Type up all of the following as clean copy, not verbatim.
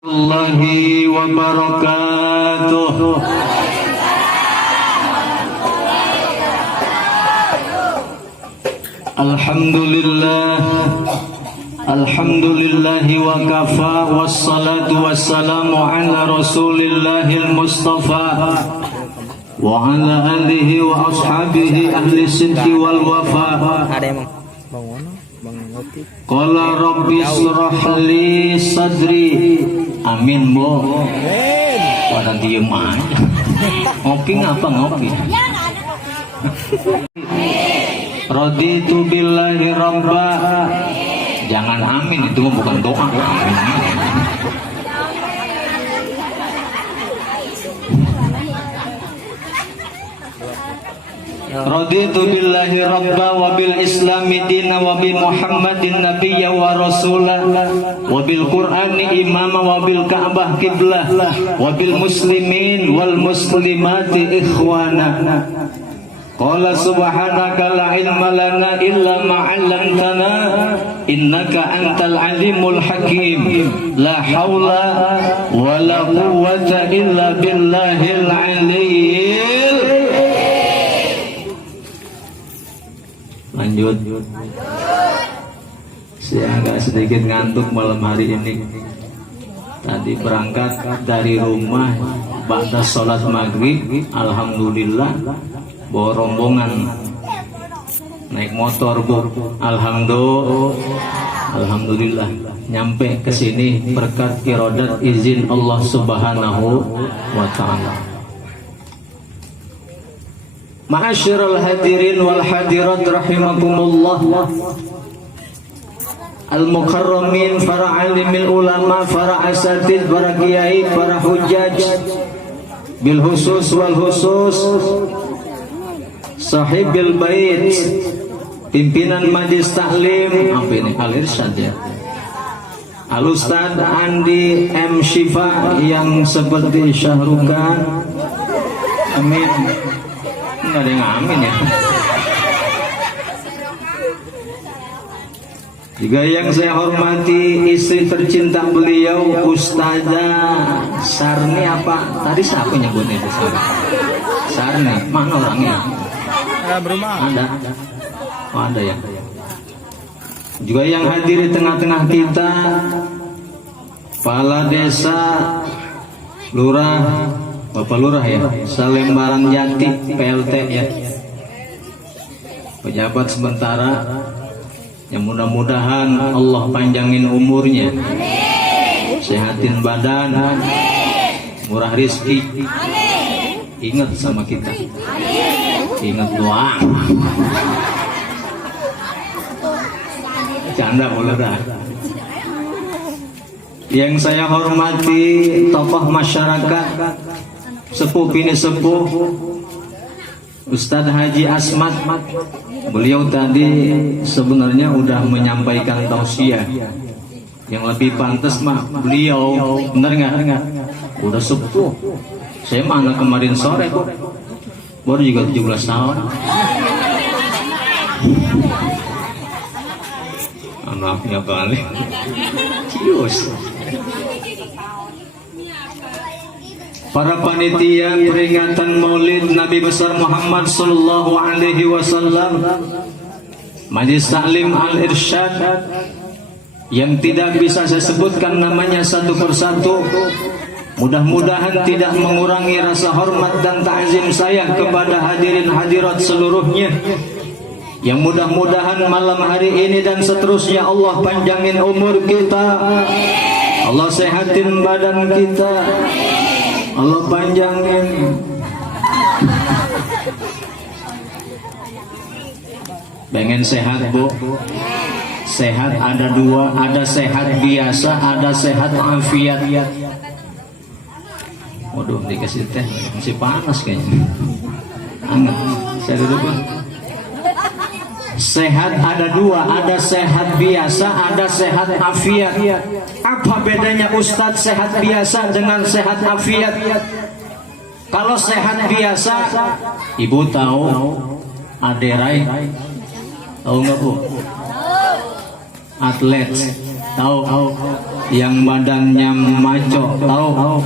Allahi wa barakatuh. Alhamdulillahi wa kafa, wassalatu wassalamu ala rasulillahil mustafa wa ala alihi wa ashabihi ahli sidqi wal wafa. Qala rabbi shrah li sadri. Amin, Bu. Pada diem aja. Ngopi ngapa ngopi? Raditu billahi rabba. Jangan amin, itu bukan doa. Amin. Raditu billahi rabba wa bil islami dina wa bi muhammadin nabiyya wa rasulah wa bil qur'ani imama wa bil ka'bah qiblah wa bil muslimin wal muslimati ikhwana. Qala subhanaka la ilma lana illa ma 'allamtana innaka antal alimul hakim. La haula wa la quwwata illa billahil aliyyil. Lanjut. Saya agak sedikit ngantuk malam hari ini. Tadi berangkat dari rumah ba'da sholat maghrib, alhamdulillah bawa rombongan naik motor, Bu. Alhamdulillah nyampe ke sini berkat iradat izin Allah Subhanahu wa taala. Ma'asyiral hadirin wal hadirat rahimakumullah, al-mukarramin, para alimil ulama, para asatid, para kiai, para hujaj, bil khusus wal khusus, sahibil bait, pimpinan majlis taklim, apa ini al-irsyad ya, al-ustad Andi M. Syifa yang seperti syahrukan, amin. Nggak ada yang amin ya. Juga yang saya hormati istri tercinta beliau, Ustazah Sarni apa? Tadi siapa nyebutnya itu? Sarni, mana orangnya? Ada. Oh, ada ya. Juga yang hadir di tengah-tengah kita, Kepala Desa, Lurah, Bapak Lurah ya, Salembaran Jati PLT ya, pejabat sementara, yang mudah-mudahan Allah panjangin umurnya, sehatin badan, murah rizki, ingat sama kita, ingat doa, canda boleh dah. Yang saya hormati tokoh masyarakat, sepuh bini sepuh, Ustadz Haji Asmat. Beliau tadi sebenarnya udah menyampaikan tausiah. Yang lebih pantas mah beliau, bener nggak? Udah sepuh. Saya mana kemarin sore kok, baru juga 17 tahun. Anaknya balik. Cius. Para panitia peringatan Maulid Nabi besar Muhammad sallallahu alaihi wasallam, Majlis Taklim Al-Irsyad yang tidak bisa saya sebutkan namanya satu persatu, mudah-mudahan tidak mengurangi rasa hormat dan ta'zim saya kepada hadirin hadirat seluruhnya, yang mudah-mudahan malam hari ini dan seterusnya Allah panjangin umur kita, Allah sehatin badan kita, Allah panjangin. Pengen sehat, Bu? Sehat ada dua, ada sehat biasa, ada sehat afiat. Waduh, dikasih teh masih panas kayaknya. Anget. Saya duduk, Bu. Sehat ada dua, ada sehat biasa, ada sehat afiat. Apa bedanya Ustadz sehat biasa dengan sehat afiat? Kalau sehat biasa, Ibu tahu Aderai? Tahu nggak, Bu? Atlet, tahu? yang badannya maco tahu,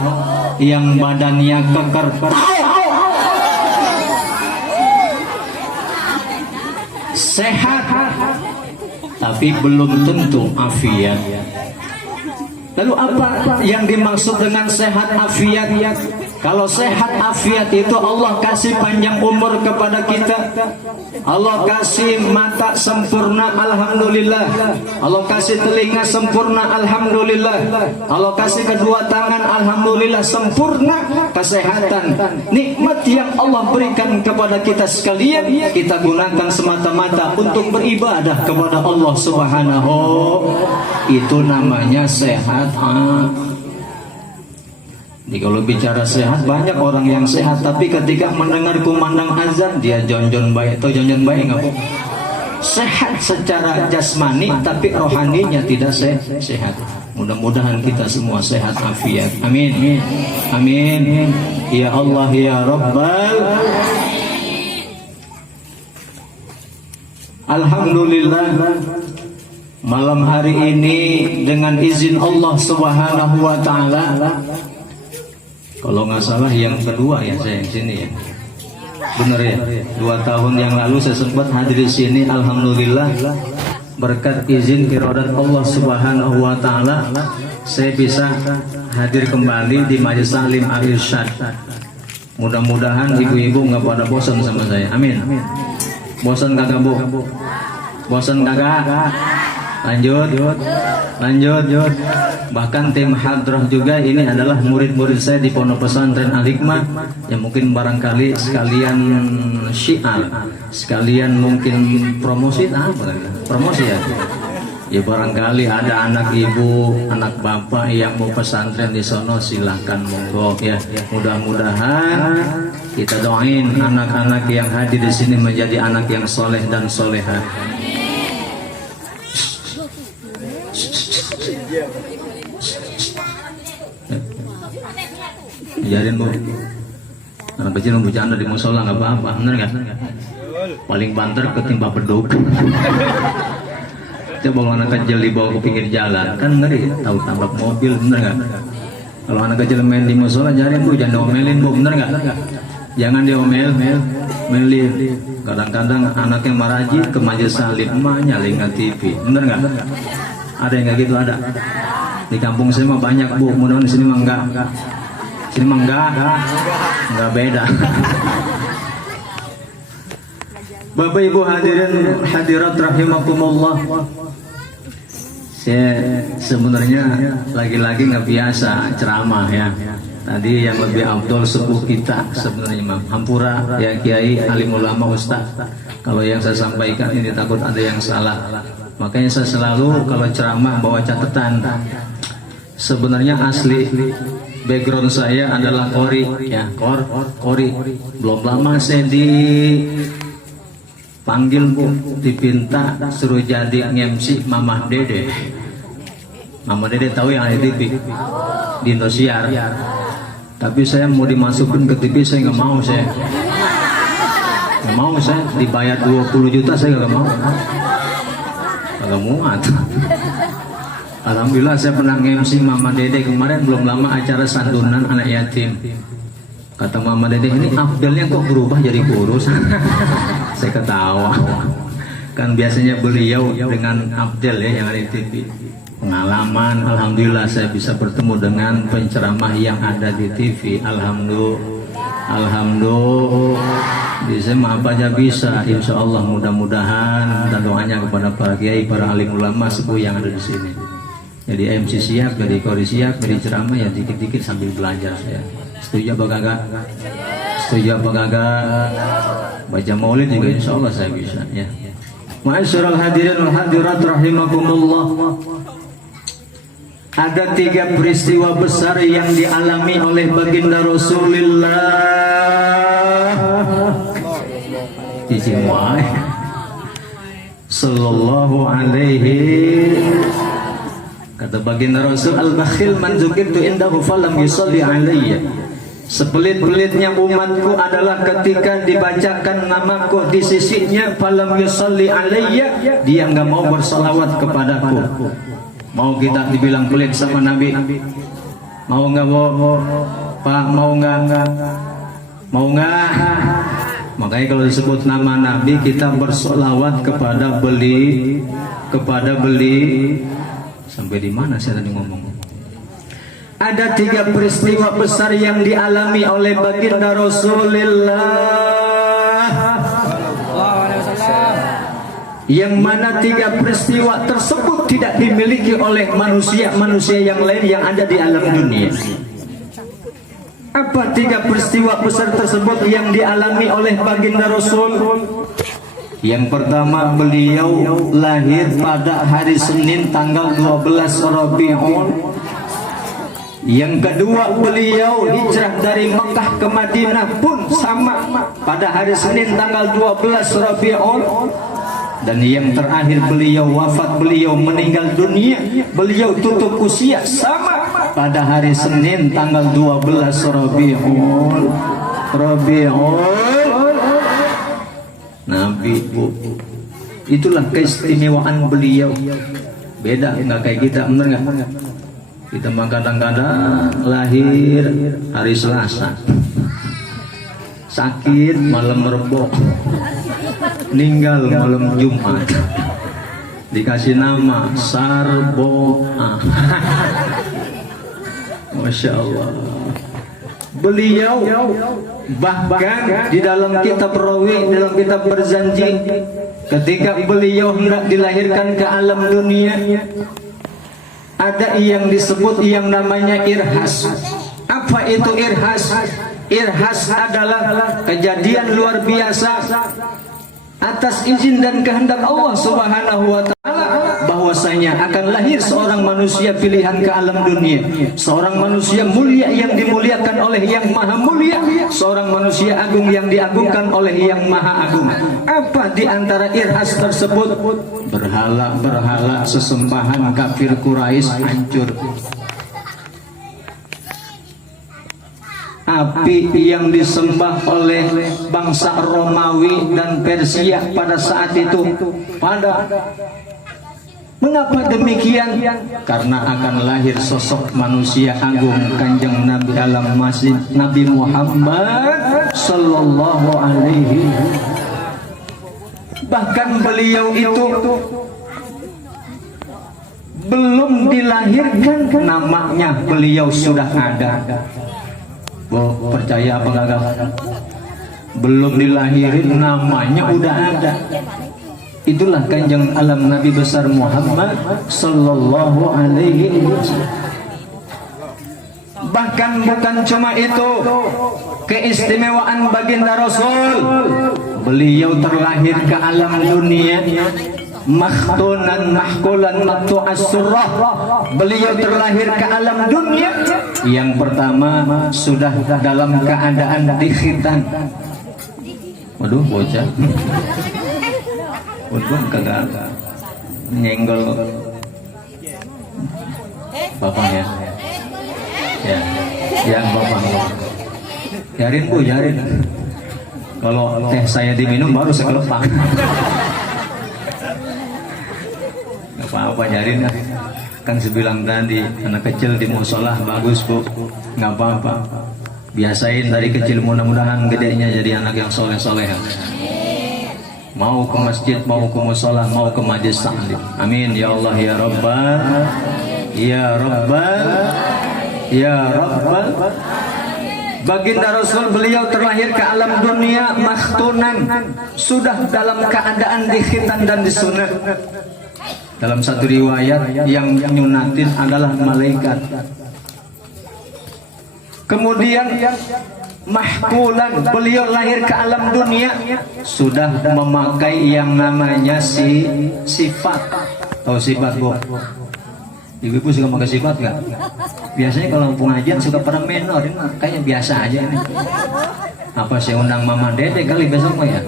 yang badannya keker tahu, sehat tapi belum tentu afiat. Lalu apa yang dimaksud dengan sehat afiat? Kalau sehat afiat itu Allah kasih panjang umur kepada kita, Allah kasih mata sempurna, alhamdulillah. Allah kasih telinga sempurna, alhamdulillah. Allah kasih kedua tangan, alhamdulillah, sempurna kesehatan. Nikmat yang Allah berikan kepada kita sekalian, kita gunakan semata-mata untuk beribadah kepada Allah Subhanahu. Itu namanya sehat. Jadi kalau bicara sehat, banyak orang yang sehat, tapi ketika mendengar kumandang azan dia jonjon baik atau jonjon baik nggak? Sehat secara jasmani, tapi rohaninya tidak sehat. Mudah-mudahan kita semua sehat afiat. Amin. Amin. Ya Allah ya Rabbal. Alhamdulillah. Malam hari ini dengan izin Allah Subhanahu wa taala, kalau nggak salah yang kedua ya saya di sini ya. Benar ya? 2 tahun yang lalu saya sempat hadir di sini, alhamdulillah. Berkat izin iradat Allah Subhanahu wa taala, saya bisa hadir kembali di Majelis Taklim Al-Irsyad. Mudah-mudahan ibu-ibu nggak pada bosan sama saya. Amin. Bosan kagak, Bu? Bosan kagak? Lanjut. Bahkan tim hadrah juga ini adalah murid-murid saya di Pondok Pesantren Al-Hikmah, yang mungkin barangkali sekalian syiar, sekalian mungkin promosi ya. Ya barangkali ada anak ibu, anak bapak yang mau pesantren di sono, silahkan monggo ya. Mudah-mudahan kita doain anak-anak yang hadir di sini menjadi anak yang soleh dan solehah. Biarin, Bu. Anak kecil mau bercanda di musola nggak apa-apa, bener nggak? Paling banter ketimpa beduk. Coba kalau anak kecil dibawa ke pinggir jalan, kan ngeri, tahu tabrak mobil, bener nggak? Kalau anak kecil main di musola, jangan, Bu, jangan diomelin, Bu, bener nggak? Jangan melin. Kadang-kadang anaknya maraji ke majelis salim, emaknya lihat TV, bener nggak? Ada yang nggak gitu? Ada. Di kampung saya mah banyak, Bu. Mudah-mudahan di sini mah enggak. Sini mah enggak beda. Bapak Ibu hadirin hadirat rahimakumullah. Saya sebenarnya lagi-lagi nggak biasa ceramah ya. Tadi yang lebih afdol sepuh kita sebenarnya Imam Hampura ya, Kiai alim ulama Ustaz. Kalau yang saya sampaikan ini takut ada yang salah. Makanya saya selalu kalau ceramah bawa catatan. Sebenarnya asli background saya adalah kori ya, kori. Belum lama saya dipanggil, Bu, dipinta suruh jadi MC Mama Dede. Mama Dede tahu yang ada di TV di Indosiar. Tapi saya mau dimasukin ke TV, saya nggak mau, saya dibayar 20 juta saya nggak mau. Agak muat. Alhamdulillah saya pernah MC Mama Dede kemarin, belum lama acara santunan anak yatim. Kata Mama Dede, ini afdalnya kok berubah jadi kurus. Saya ketawa. Kan biasanya beliau dengan afdal ya yang ada di TV. Pengalaman, alhamdulillah saya bisa bertemu dengan penceramah yang ada di TV. Alhamdulillah. Bisa apa aja bisa, insya Allah. Mudah-mudahan dan doanya kepada para kiai, para alim ulama sepuh yang ada di sini. Jadi MC siap, jadi kori siap, jadi ceramah ya dikit-dikit sambil belajar ya. Setuju apa kagak? Setuju apa kagak? Baca maulid juga insya Allah saya bisa ya. Ma'asyiral hadirin wal hadirat rahimakumullah. Ada 3 peristiwa besar yang dialami oleh baginda Rasulullah. Sallallahu alaihi. Kata baginda Rasul, al-bakhil man dzukirtu indahu falam yusalli alayya. Sepelit-pelitnya umatku adalah ketika dibacakan namaku di sisinya falam yusalli alayya, dia enggak mau bersalawat kepadaku. Mau kita dibilang pelit sama Nabi? Mau nggak, Pak? Mau nggak? Mau nggak? Makanya kalau disebut nama Nabi kita bersolawat kepada beli sampai di mana saya tadi ngomong? Ada 3 peristiwa besar yang dialami oleh baginda Rasulullah, yang mana 3 peristiwa tersebut tidak dimiliki oleh manusia yang lain yang ada di alam dunia. Apa 3 peristiwa besar tersebut yang dialami oleh baginda Rasul? Yang pertama, beliau lahir pada hari Senin tanggal 12 Rabiul. Yang kedua, beliau hijrah dari Mekah ke Madinah pun sama pada hari Senin tanggal 12 Rabiul. Dan yang terakhir, beliau wafat, beliau meninggal dunia, beliau tutup usia sama pada hari Senin tanggal 12 Rabiul. Nabi, Bu. Itulah keistimewaan beliau. Beda nggak kayak kita, bener nggak? Kita mah kadang-kadang lahir hari Selasa, sakit malam Rebo, meninggal malam Jumat, dikasih nama Sarboa. Masya Allah. Beliau bahkan di dalam kitab Rawi, dalam kitab Berjanji, ketika beliau hendak dilahirkan ke alam dunia, ada yang disebut yang namanya irhas. Apa itu irhas? Irhas adalah kejadian luar biasa atas izin dan kehendak Allah Subhanahu wa taala, bahwasanya akan lahir seorang manusia pilihan ke alam dunia, seorang manusia mulia yang dimuliakan oleh yang maha mulia, seorang manusia agung yang diagungkan oleh yang maha agung. Apa di antara irhas tersebut? Berhala-berhala sesembahan kafir Quraisy hancur. Api yang disembah oleh bangsa Romawi dan Persia pada saat itu pada. Mengapa demikian? Karena akan lahir sosok manusia agung, Kanjeng Nabi alam masih Nabi Muhammad sallallahu alaihi. Bahkan beliau itu belum dilahirkan, namanya beliau sudah ada. Percaya apa enggak? Belum dilahirin namanya udah ada. Itulah Kanjeng alam Nabi besar Muhammad sallallahu alaihi wasallam. Bahkan bukan cuma itu, keistimewaan baginda Rasul, beliau terlahir ke alam dunia makhtunan mahkulan maqtu'as surah. Beliau terlahir ke alam dunia yang pertama sudah dalam keadaan dikhitan. Waduh, bocah. Untung kagak nyenggol bapaknya. Ya, yang bapaknya. Jarin, Bu, jarin. Kalau teh saya diminum baru sekelepak. Apa-apa jarin, kan sebilang tadi anak kecil di musola bagus, Bu, nggak apa-apa, biasain dari kecil, mudah-mudahan gedenya jadi anak yang soleh-soleh, mau ke masjid, mau ke musola, mau ke majelis taklim. Amin ya Allah ya Rabbal, ya Rabbal, ya Rabbal. Baginda Rasul beliau terlahir ke alam dunia makhtunan, sudah dalam keadaan dikhitan dan disunat. Dalam satu riwayat yang nyunatin adalah malaikat. Kemudian mahkulan, beliau lahir ke alam dunia sudah memakai yang namanya sifat. Tahu sifat, Bu? Ibu-ibu suka pakai sifat nggak? Biasanya kalau pengajian suka pada menor, ini kayaknya biasa aja ini. Apa sih, undang Mama Dede kali besok mah ya?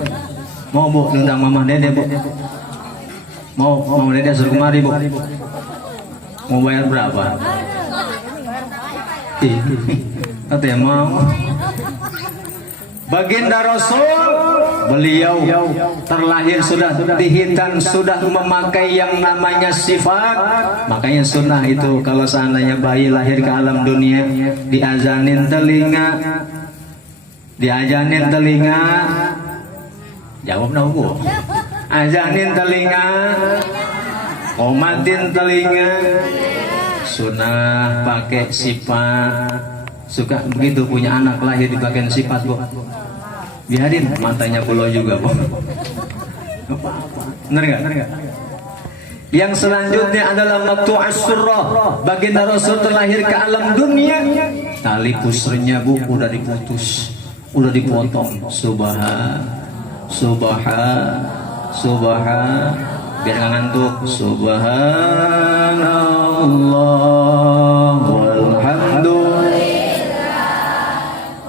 Mau, Bu, undang Mama Dede, Bu? Mau Dede suruh kemari, Bu? Mau bayar berapa? Katanya mau. Baginda Rasul, beliau terlahir sudah dihitan, sudah memakai yang namanya sifat. Makanya sunnah itu kalau seandainya bayi lahir ke alam dunia, diazanin telinga, jawab nahu, azanin telinga, omatin telinga, sunnah pakai sifat. Suka begitu punya anak lahir dipakai sifat, Bu. Biarin matanya pulau juga, Bu. Bener nggak? Yang selanjutnya adalah maqtu'as surrah. Baginda Rasul terlahir ke alam dunia, tali pusarnya, Bu, udah diputus, udah dipotong. Subhan, biar nggak ngantuk. Subhanallah walhamdulillah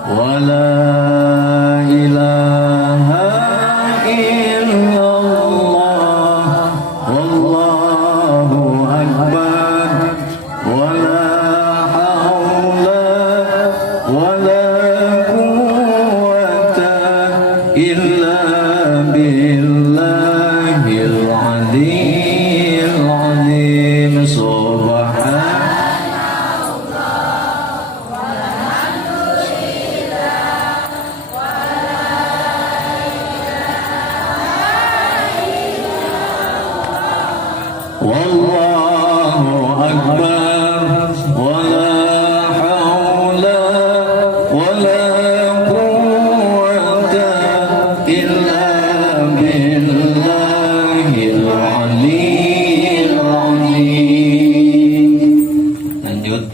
wala ilaha illallah wallahu akbar wala haula wala quwwata illa billahil aliyyil azim. Wallahu akbar wala haula wala quwwata illa billahil aliyyil azim. Lanjut.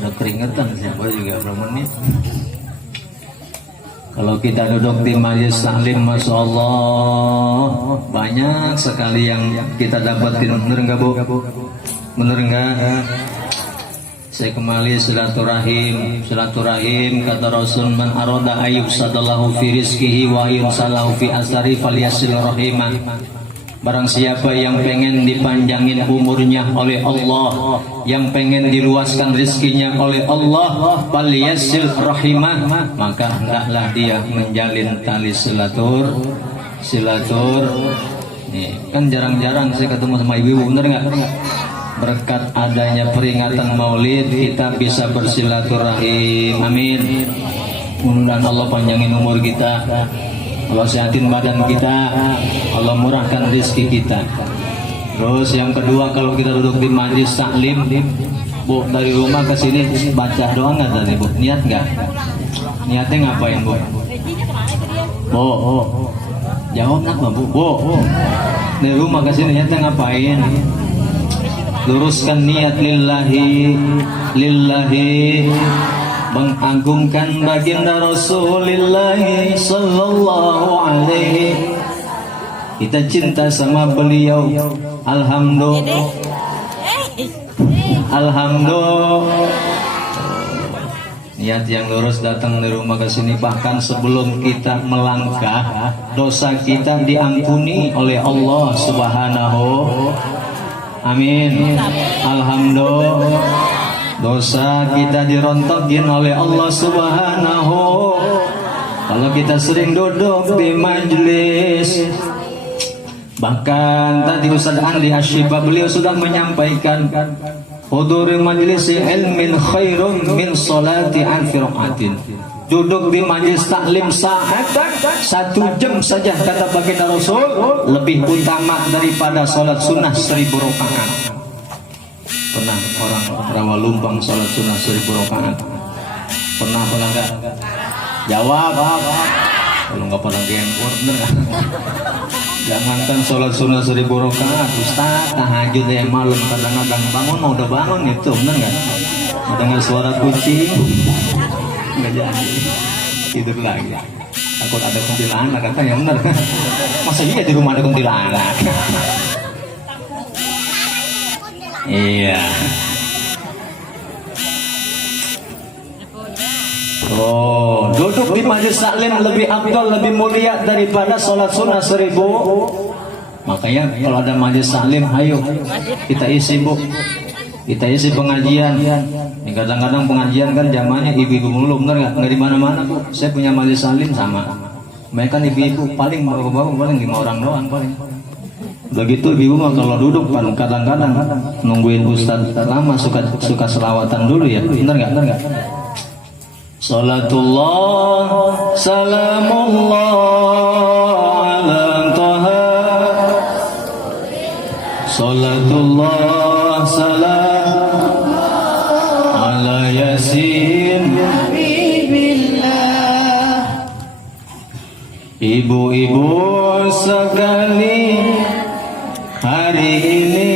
Udah keringetan siapa juga berapa menit. Kalau kita duduk di majelis taklim, Masya Allah, banyak sekali yang kita dapatin. Bener nggak, Bu? Bener nggak? Saya kembali silaturahim kata Rasul, man aroda ayub sadallahu fi rizkihi wa yunsalahu fi asari falyasil rahimah. Barang siapa yang pengen dipanjangin umurnya oleh Allah, yang pengen diluaskan rizkinya oleh Allah, falyasil rahimah, maka hendaklah dia menjalin tali silatur. Nih, kan jarang-jarang saya ketemu sama ibu-ibu, bener nggak? Berkat adanya peringatan Maulid kita bisa bersilaturahim. Amin. Mudah-mudahan Allah panjangin umur kita, Allah sehatin badan kita, Allah murahkan rezeki kita. Terus yang kedua, kalau kita duduk di majelis taklim, Bu, dari rumah ke sini baca doa nggak tadi, Bu? Niat nggak? Niatnya ngapain, Bu? Jawab nak, Bu. Dari rumah ke sini niatnya ngapain? Luruskan niat lillahi, mengagungkan baginda Rasulullah sallallahu alaihi. Kita cinta sama beliau. Alhamdulillah. Niat yang lurus datang dari rumah ke sini, bahkan sebelum kita melangkah, dosa kita diampuni oleh Allah Subhanahu. Amin. Alhamdulillah. Dosa kita dirontokin oleh Allah Subhanahu. Kalau kita sering duduk di majelis, bahkan tadi Ustaz Andi Ashifa beliau sudah menyampaikan, huduri majlisi ilmin khairun min salati alfi raqatin. Duduk di majelis taklim saat 1 jam saja, kata baginda Rasul, lebih utama daripada salat sunnah 1000 rakaat. Pernah orang rawa lumbang salat sunnah 1000 rakaat? Pernah enggak? Jawab. Kalau nggak pernah gempor, bener nggak? Jangankan sholat sunnah 1000 rakaat, Ustaz, tahajud ya malam kadang-kadang bangun, udah bangun itu, bener nggak? Dengar suara kucing, nggak jadi, tidur lagi. Takut ada kuntilanak, katanya, bener. Masa iya di rumah ada kuntilanak? Iya. Duduk di majelis taklim lebih afdal, lebih mulia daripada sholat sunnah 1000. Makanya kalau ada majelis taklim, ayo kita isi, Bu. Kita isi pengajian. Kadang-kadang pengajian kan zamannya ibu-ibu mulu, bener nggak? Nggak di mana-mana bu. Saya punya majelis salim sama. Mereka ibu-ibu paling baru-baru paling 5 orang doang paling. Begitu ibu mah kalau duduk kan kadang-kadang nungguin ustaz lama suka selawatan dulu ya. Bener nggak? Salatullah salamullah ala taha. Salatullah salam ala yasin habibillah. Ibu-ibu sekali, hari ini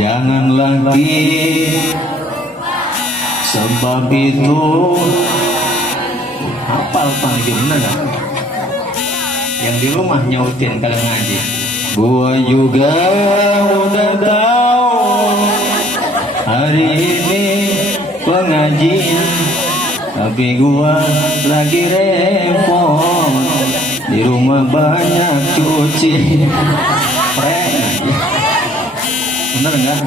jangan lagi, sebab itu hafal panggil bener gak? Yang di rumah nyautin kalian ngaji. Gua juga udah tahu hari ini pengajian, tapi gua lagi repot. Di rumah banyak cuci. Bener nggak?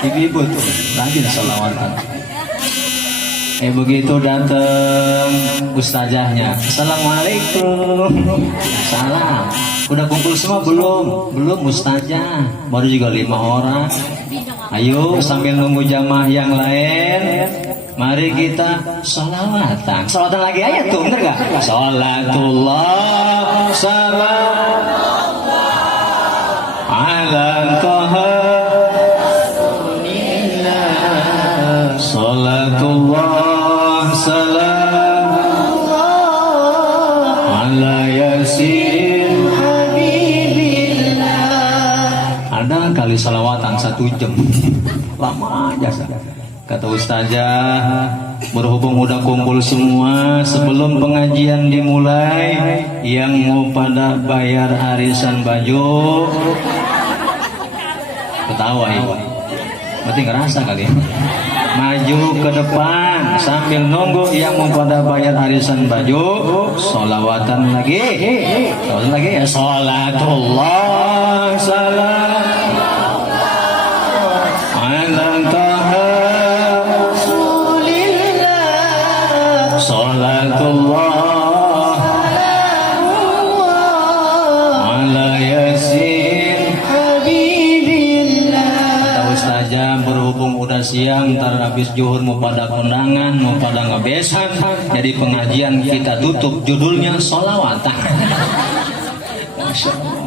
Ibu-ibu tuh rajin sholawatan. Begitu datang ustazahnya, assalamualaikum. Salam. Udah kumpul semua belum? Belum ustazah. Baru juga 5 orang. Ayo sambil nunggu jamaah yang lain, mari kita sholawatan. Sholawatan lagi aja tuh, bener gak? Sholatullah salam ala taha rasulillah. Sholatullah salam ala yasin habibillah. Ada kali salawatan 1 jam. Lama aja. Kata ustazah, berhubung udah kumpul semua, sebelum pengajian dimulai, yang mau pada bayar arisan baju, ketawa ibu, berarti ngerasa kali ya. Maju ke depan sambil nunggu yang mau pada bayar arisan baju, sholawatan lagi ya. Sholatullah salam ala taha rasulillah. Sholatullah ala yasin habibillah. Kata ustazah, berhubung udah siang, ntar habis zuhur mau pada kondangan, mau pada ngebesan, jadi pengajian kita tutup judulnya sholawatan. Masya Allah.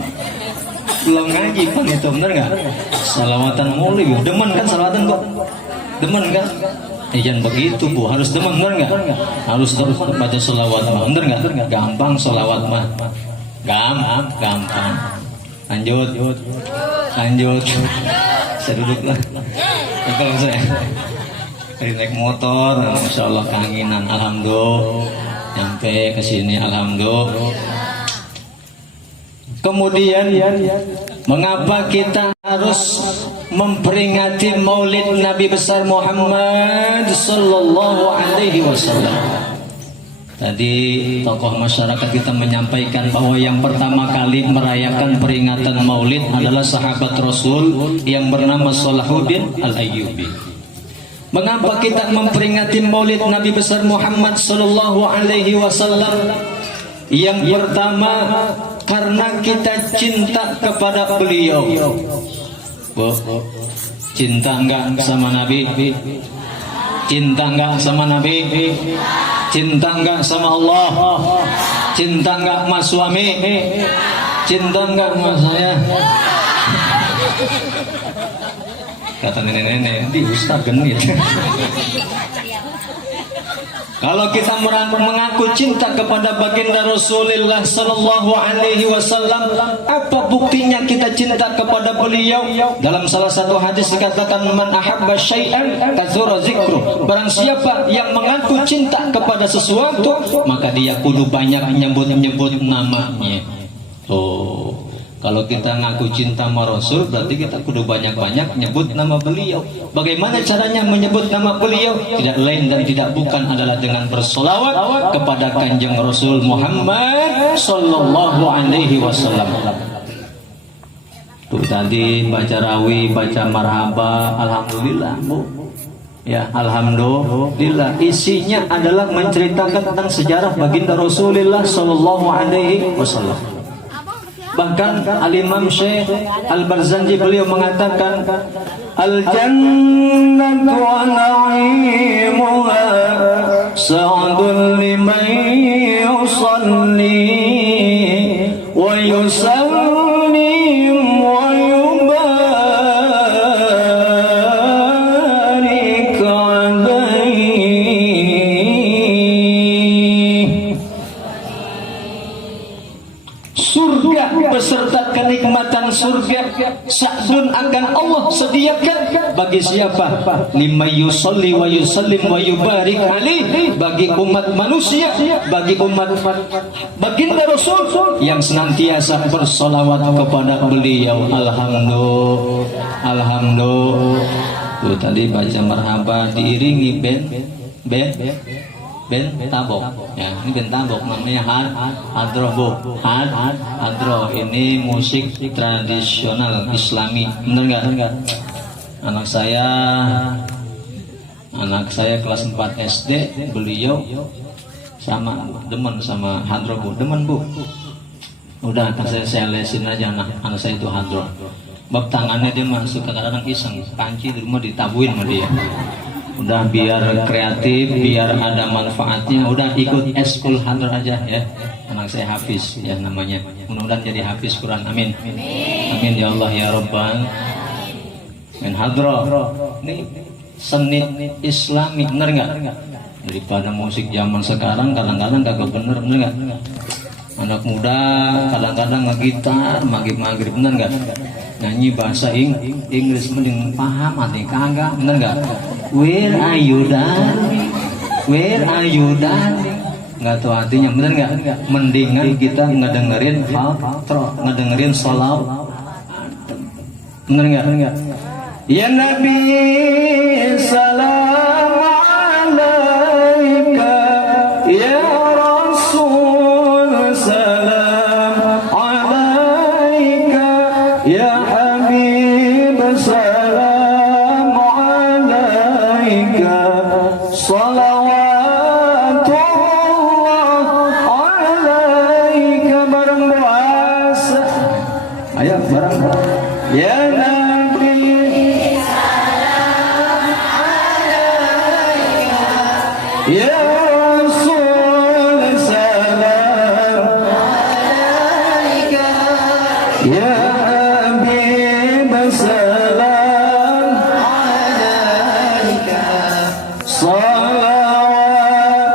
Belum ngaji pun itu, bener nggak? Salawatan mulai, demen kan salawatan kok? Demen kan? Jangan begitu bu, harus demen, bener nggak? Harus terus baca salawat mah, bener nggak? Gampang salawat mah, gampang. Lanjut. Saya duduk lah. Kalau saya naik motor, masya Allah kangenan, alhamdulillah. Nyampe ke sini, alhamdulillah. Kemudian mengapa kita harus memperingati Maulid Nabi besar Muhammad sallallahu alaihi wasallam? Tadi tokoh masyarakat kita menyampaikan bahwa yang pertama kali merayakan peringatan Maulid adalah sahabat Rasul yang bernama Salahuddin Al-Ayyubi. Mengapa kita memperingati Maulid Nabi besar Muhammad sallallahu alaihi wasallam? Yang pertama, karena kita cinta kepada beliau. Cinta enggak sama Nabi? Cinta enggak sama Nabi? Cinta enggak sama Allah? Cinta enggak sama suami? Cinta enggak sama saya? Kata nenek-nenek, di ustaz genit. Kalau kita mengaku cinta kepada baginda Rasulullah sallallahu alaihi wasallam, apa buktinya kita cinta kepada beliau? Dalam salah satu hadis dikatakan, man ahabba syai'an katsura dzikru. Barang siapa yang mengaku cinta kepada sesuatu, maka dia kudu banyak nyebut-nyebut namanya. Kalau kita ngaku cinta sama Rasul, berarti kita kudu banyak-banyak nyebut nama beliau. Bagaimana caranya menyebut nama beliau? Tidak lain dan tidak bukan adalah dengan bersolawat kepada Kanjeng Rasul Muhammad sallallahu alaihi wasallam. Tuh tadi baca rawi, baca marhaba, alhamdulillah Bu. Ya, alhamdulillah. Isinya adalah menceritakan tentang sejarah baginda Rasulullah sallallahu alaihi wasallam. Bahkan Al-Imam Syekh Al-Barzanji beliau mengatakan al-jannatu wa na'imuha sa'dun liman yusalli wa yusallim wa yubarik alaihi. Surga beserta kenikmatan surga sa'dun akan Allah sediakan bagi siapa? Lima yusalli wa yusallim wa yubarik alaihi, bagi umat manusia, bagi umat baginda Rasul yang senantiasa bersolawat kepada beliau. Alhamdulillah. Tuh tadi baca marhaba diiringi ben tabok. Ya, ini ben tabok namanya hadroh Bu. Hadroh ini musik tradisional Islami. Benar enggak? Anak saya kelas 4 SD, beliau demen sama hadroh Bu. Demen Bu. Udah saya lesin aja anak saya itu hadroh. Bab tangannya dia masuk kadang-kadang iseng, panci di rumah ditabuin sama dia. Udah biar kreatif, biar ada manfaatnya, udah ikut eskul hadroh aja ya. Anak saya hafiz ya namanya. Mudah-mudahan jadi hafiz Quran. Amin. Amin ya Allah ya Rabbal. Men hadroh. Ini seni Islami, bener nggak? Daripada musik zaman sekarang kadang-kadang kagak bener nggak? Anak muda kadang-kadang ngegitar maghrib bener nggak? Nyanyi bahasa Inggris mending paham hati kagak, bener nggak? Where are you darling? Where are you darling? Nggak tahu artinya, bener nggak? Mendingan kita ngedengerin ngedengerin sholawat, bener nggak? Ya Nabi salam alaika, ya Rasul salam alaika, ya Habib salam alaika, salawatullah alaika. Bareng puasa, ayo bareng. Ya ya Rasul salam alaika, ya Habib salam alaika, salawat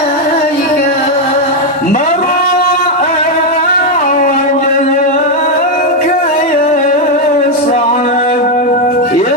alaika. Mara'a wajhaka ya Sa'ad, ya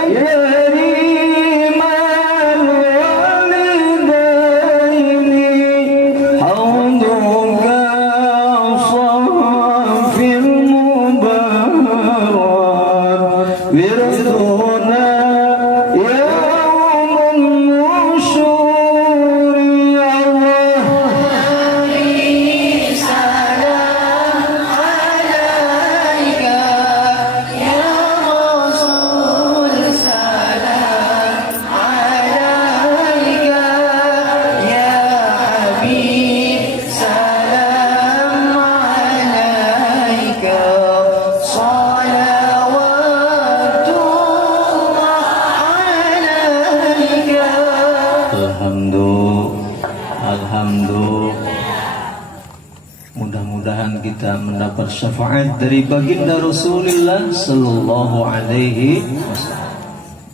mudah-mudahan kita mendapat syafaat dari baginda Rasulullah sallallahu alaihi wasallam.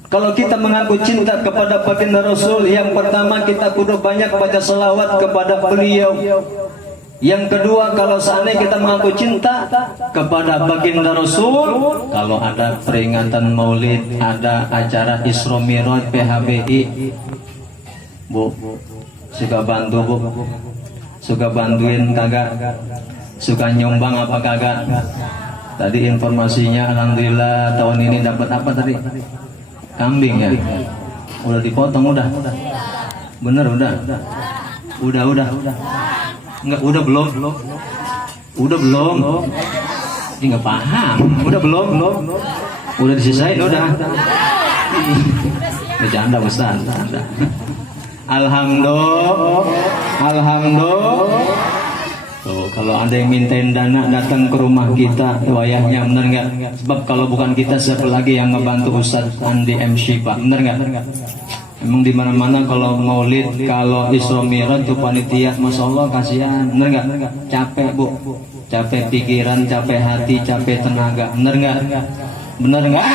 Kalau kita mengaku cinta kepada baginda Rasul, yang pertama kita kudu banyak baca selawat kepada beliau. Yang kedua, kalau seandainya kita mengaku cinta kepada baginda Rasul, kalau ada peringatan Maulid, ada acara Isra Mi'raj PHBI, Bu, suka bantu Bu? Suka bantuin kagak? Suka nyumbang apa kagak? Tadi informasinya alhamdulillah tahun ini dapat apa tadi? Kambing ya? Udah dipotong udah? Bener udah? Udah. Enggak, udah belum? Udah belum? Ini nggak paham. Udah belum? Udah diselesain udah. Bercanda besar. Alhamdulillah. Tuh, kalau ada yang mintain dana datang ke rumah kita, wayahnya bener nggak? Sebab kalau bukan kita siapa lagi yang ngebantu Ustadz Andi MC Pak? Bener nggak? Emang di mana-mana kalau maulid, kalau Isra Mi'raj tuh panitia, masya Allah kasihan, bener nggak? Capek bu, capek pikiran, capek hati, capek tenaga, bener nggak? Bener nggak?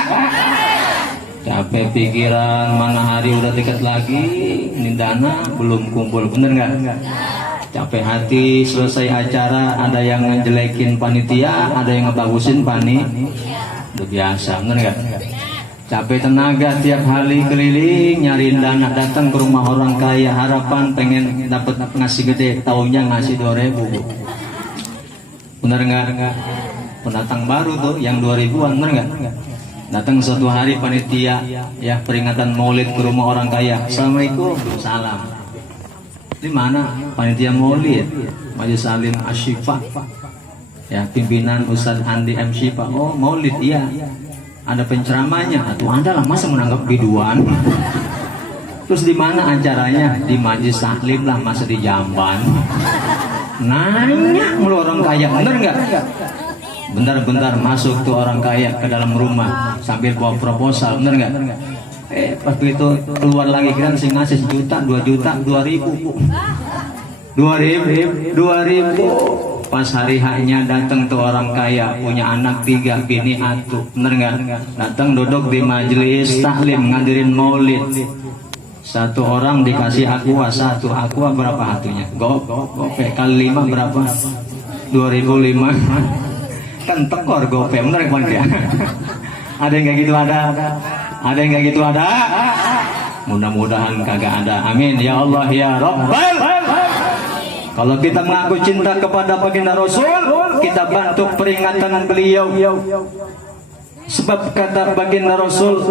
Capek pikiran, mana hari udah dekat lagi, ini dana belum kumpul, bener nggak? Capek hati, selesai acara ada yang ngejelekin panitia, ada yang ngebagusin udah biasa, bener nggak? Capek tenaga tiap hari keliling nyariin dana, datang ke rumah orang kaya, harapan pengen dapat ngasih gede, taunya ngasih 2.000. Bener nggak? Pendatang baru tuh yang 2.000-an, bener nggak? Datang suatu hari panitia ya peringatan maulid ke rumah orang kaya, assalamualaikum, salam. Di mana panitia maulid Majelis Alim Asyifa ya, pimpinan Ustadz Andi MC Pak. Oh maulid, iya ada penceramahnya. Atuh anda lah masa menanggap biduan. Terus di mana acaranya? Di Majelis Taklim lah, masa di Jamban. Nanya mulu orang kaya, bener nggak? Bentar-bentar masuk tuh orang kaya ke dalam rumah sambil bawa proposal, bener nggak? Pas itu keluar lagi kan sih ngasih 1 juta, 2 juta, 2.000 pas hari haknya datang tuh orang kaya punya anak 3 bini atuh, bener nggak? Datang duduk di majelis taklim ngadirin maulid, satu orang dikasih aqua, satu aqua berapa hatunya? Gope kali 5 berapa? 2.005 kan tekor gope, bener kan dia? Ada yang kayak gitu ada yang kayak gitu ada? Mudah-mudahan kagak ada. Amin ya Allah ya Rabbal. Kalau kita mengaku cinta kepada baginda Rasul, kita bantu peringatan beliau. Sebab kata baginda Rasul,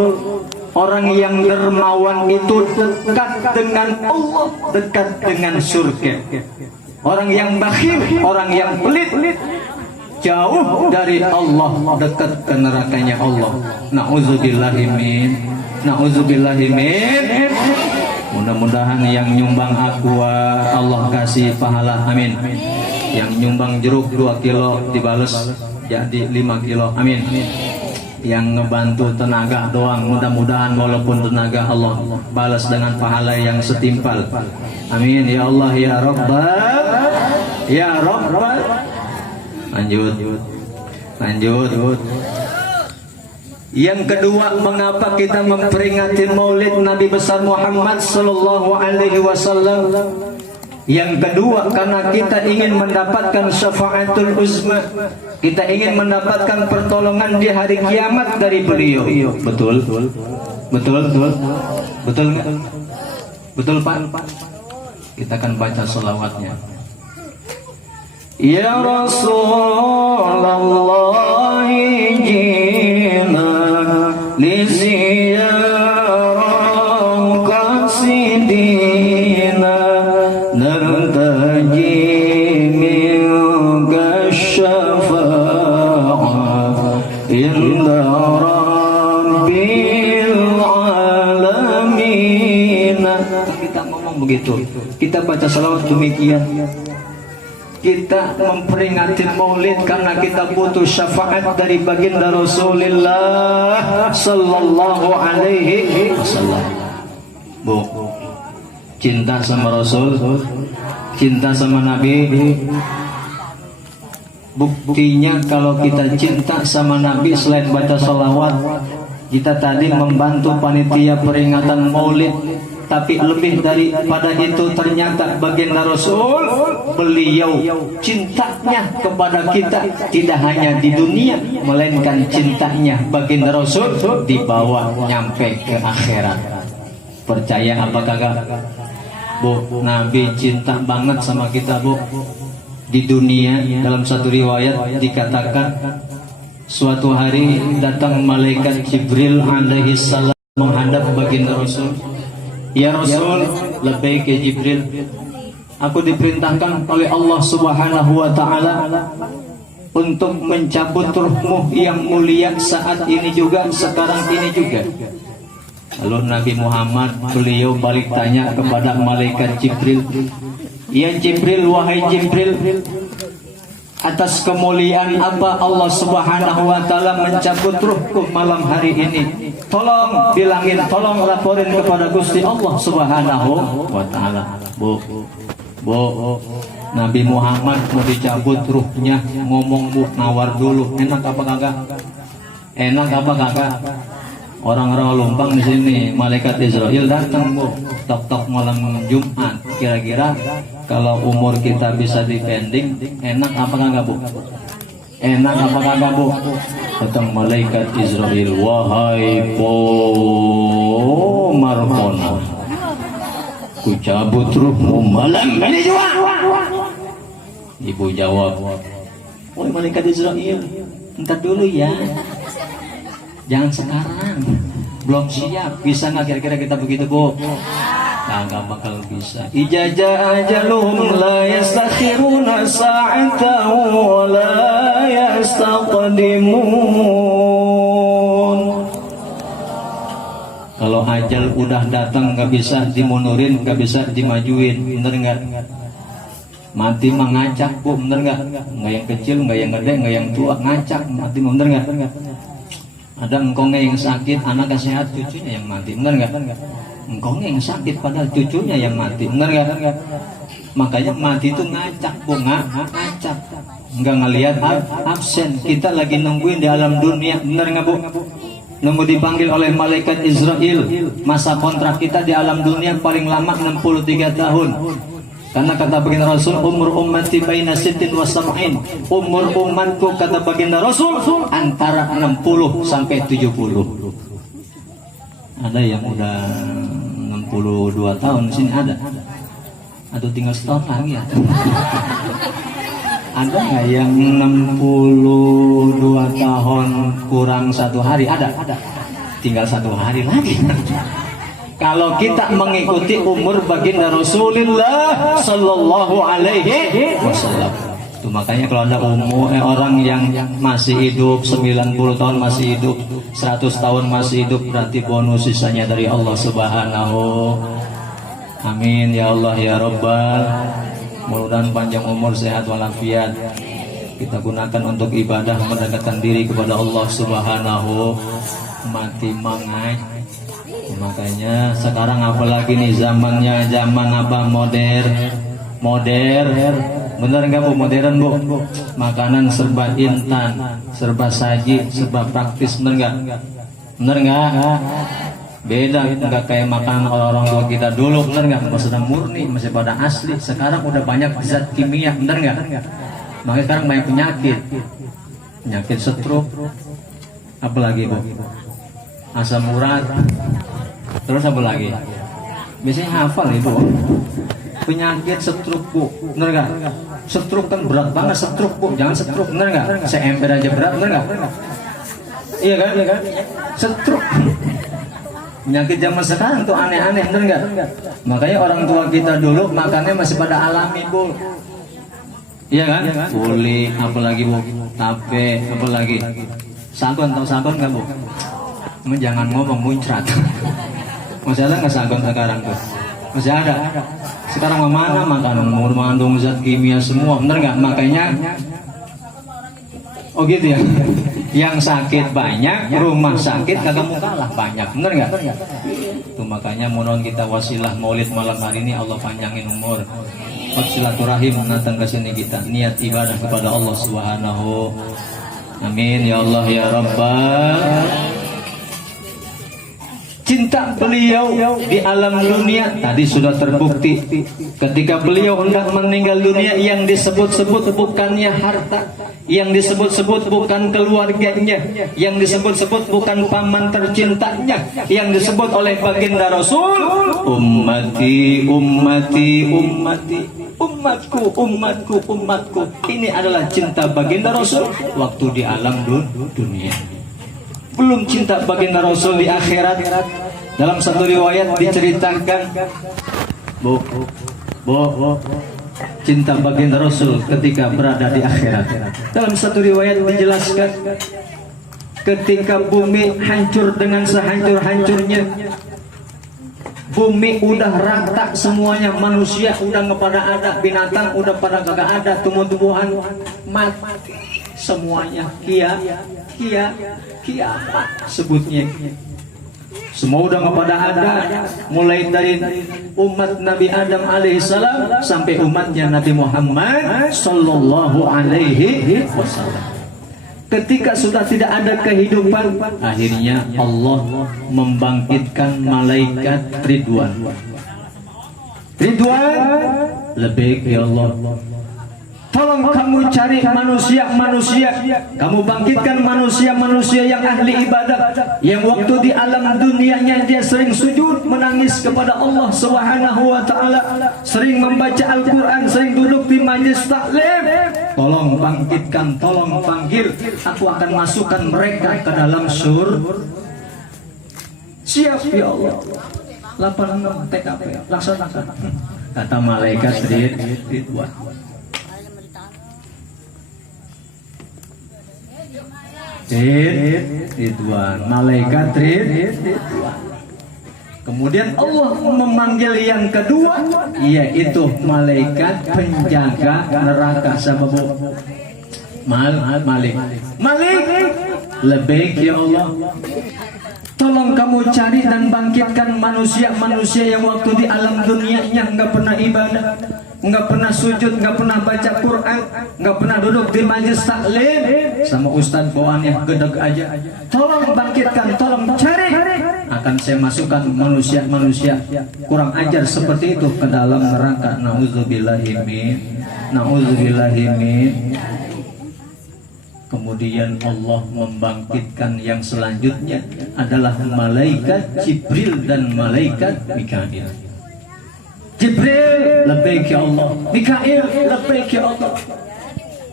orang yang dermawan itu dekat dengan Allah, dekat dengan surga. Orang yang bakhil, orang yang pelit, jauh dari Allah, dekat ke nerakanya Allah. Na'udzubillahimin. Mudah-mudahan yang nyumbang aqua Allah kasih pahala, amin. Yang nyumbang jeruk 2 kilo dibales jadi 5 kilo, amin. Yang ngebantu tenaga doang, mudah-mudahan walaupun tenaga Allah balas dengan pahala yang setimpal, amin ya Allah ya Rabbal ya Rabbal. Lanjut. Yang kedua, mengapa kita memperingati Maulid Nabi besar Muhammad sallallahu alaihi wasallam? Yang kedua, karena kita ingin mendapatkan syafaatul uzma. Kita ingin mendapatkan pertolongan di hari kiamat dari beliau. Betul nggak? Betul Pak? Kita akan baca selawatnya. Ya Rasulullah jina li ziyarah qasidina nartaji minka syafa'ah inda rabbil alamin. Kita ngomong begitu, kita baca salawat demikian. Kita memperingati maulid karena kita butuh syafaat dari baginda Rasulullah sallallahu alaihi wasallam. Bu, cinta sama Rasul, cinta sama Nabi. Buktinya kalau kita cinta sama Nabi selain baca salawat, kita tadi membantu panitia peringatan maulid. Tapi lebih daripada itu ternyata baginda Rasul, beliau cintanya kepada kita tidak hanya di dunia, melainkan cintanya baginda Rasul dibawa nyampe ke akhirat. Percaya apa kagak? Bu, Nabi cinta banget sama kita bu. Di dunia dalam satu riwayat dikatakan suatu hari datang malaikat Jibril alaihi salam menghadap baginda Rasul. Ya Rasul, labbaik ya Jibril. Aku diperintahkan oleh Allah Subhanahu wa taala untuk mencabut ruhmu yang mulia saat ini juga, sekarang ini juga. Lalu Nabi Muhammad beliau balik tanya kepada malaikat Jibril, ya Jibril, wahai Jibril, atas kemuliaan apa Allah Subhanahu wa taala mencabut ruhku malam hari ini? Tolong bilangin, tolong laporin kepada Gusti Allah Subhanahu wa taala. Bu, Nabi Muhammad mau dicabut ruhnya, ngomong bu, nawar dulu, enak apa kagak? Enak apa kagak? Orang-orang lumpang di sini, malaikat Israel datang bu, tok-tok malam Jumat. Kira-kira kalau umur kita bisa dipending, enak apa kagak bu? Enak apa kagak bu? Datang malaikat Israel, wahai Markona, ku cabut ruhmu malam ini juga. Ibu jawab, wahai malaikat Israel, entar dulu ya, jangan sekarang, belum siap. Bisa nggak kira-kira kita begitu bu? Nggak bakal bisa. Ijazah ajaluhum la yastakhiruna sa'atan wa la yastaqdimun. Kalau ajal udah datang nggak bisa dimundurin, nggak bisa dimajuin, bener nggak? Mati mah ngacak bu, bener nggak? Nggak yang kecil, nggak yang gede, nggak yang tua, ngacak mati, bener nggak? Ada engkongnya yang sakit, anaknya sehat, cucunya yang mati, bener nggak? Engkongnya yang sakit, padahal cucunya yang mati, bener nggak? Makanya mati itu ngacak bu, ngacak, nggak ngelihat absen. Kita lagi nungguin di alam dunia, bener nggak bu? Nunggu dipanggil oleh malaikat Israel. Masa kontrak kita di alam dunia paling lama 63 tahun. Karena kata baginda Rasul, umur ummati baina sittin wa sab'in. Umur umatku kata baginda Rasul antara 60 sampai 70. Ada yang udah 62 tahun di sini ada. Atau tinggal setahun lagi ya. Ada nggak yang 62 tahun kurang 1 hari? Ada. Tinggal 1 hari lagi. Kalau kita mengikuti umur baginda Rasulullah Sallallahu Alaihi Wasallam, itu makanya kalau ada orang yang masih hidup 90 tahun masih hidup, 100 tahun masih hidup, berarti bonus sisanya dari Allah Subhanahu. Amin ya Allah ya Rabbal. Mudah-mudahan panjang umur, sehat walafiat kita gunakan untuk ibadah, mendekatkan diri kepada Allah Subhanahu. Mati mangai. Makanya sekarang apalagi nih zamannya zaman apa, modern, bener nggak bu? Modern bu, makanan serba instan, serba saji, serba praktis, bener nggak? Beda, nggak kayak makanan orang tua kita dulu, bener nggak? Masih murni, masih pada asli. Sekarang udah banyak zat kimia, bener nggak? Makanya sekarang banyak penyakit stroke, apalagi bu, asam urat. Terus apa lagi? Biasanya hafal itu penyakit stroke bu, bener nggak? Stroke kan berat banget, stroke bu, jangan stroke, bener nggak? Seember aja berat, bener nggak? Iya kan? Stroke. Penyakit zaman sekarang tuh aneh-aneh, bener nggak? Makanya orang tua kita dulu makannya masih pada alami bu. Iya kan? Kuli, apalagi bu, tape, apalagi sagon, tahu sagon nggak bu? Jangan ngomong muncrat. Masih ada nggak sagon sekarang tuh? Masih ada. Sekarang mana makanan mengandung zat kimia semua, bener nggak? Makanya, oh gitu ya. Yang sakit banyak, rumah sakit kagak mau kalah banyak, bener nggak? Itu makanya mohon kita wasilah maulid malam hari ini, Allah panjangin umur. Silaturahim datang ke sini kita niat ibadah kepada Allah Subhanahu. Amin ya Allah ya Rabbal. Cinta beliau di alam dunia tadi sudah terbukti ketika beliau hendak meninggal dunia. Yang disebut-sebut bukannya harta, yang disebut-sebut bukan keluarganya, yang disebut-sebut bukan paman tercintanya, yang disebut oleh baginda Rasul, ummati, ummati, ummati, umatku, umatku, umatku. Ini adalah cinta baginda Rasul waktu di alam dunia. Belum cinta baginda Rasul di akhirat. Dalam satu riwayat diceritakan, bu, cinta baginda Rasul ketika berada di akhirat. Dalam satu riwayat dijelaskan, ketika bumi hancur dengan sehancur-hancurnya, bumi udah rata semuanya, manusia udah nggak pada ada, binatang udah pada kagak ada, tumbuh-tumbuhan mati semuanya, kiamat sebutnya. Semua udah nggak pada ada, mulai dari umat Nabi Adam alaihissalam sampai umatnya Nabi Muhammad sallallahu alaihi wasallam. Ketika sudah tidak ada kehidupan, akhirnya Allah membangkitkan malaikat Ridwan. Lebih ya Allah, tolong kamu cari manusia-manusia, kamu bangkitkan manusia-manusia yang ahli ibadah, yang waktu di alam dunianya dia sering sujud menangis kepada Allah Subhanahu wa taala, sering membaca Al-Qur'an, sering duduk di majelis taklim. Tolong bangkitkan, tolong panggil, aku akan masukkan mereka ke dalam surga. Siap ya Allah. 86 TKP laksanakan, kata malaikat Ridwan. Ridwan, malaikat Ridwan. Kemudian Allah memanggil yang kedua, yaitu malaikat penjaga neraka. Sababu Malik, lebih ya Allah, tolong kamu cari dan bangkitkan manusia-manusia yang waktu di alam dunianya nggak pernah ibadah, nggak pernah sujud, nggak pernah baca Quran, nggak pernah duduk di majelis taklim sama ustadz bawaannya gedeg aja. Tolong bangkitkan, tolong cari, akan saya masukkan manusia-manusia kurang ajar seperti itu ke dalam neraka. Nauzubillahimin. Kemudian Allah membangkitkan yang selanjutnya adalah malaikat Jibril dan malaikat Mikail. Jibril, labbaik ya Allah. Mikail, labbaik ya Allah.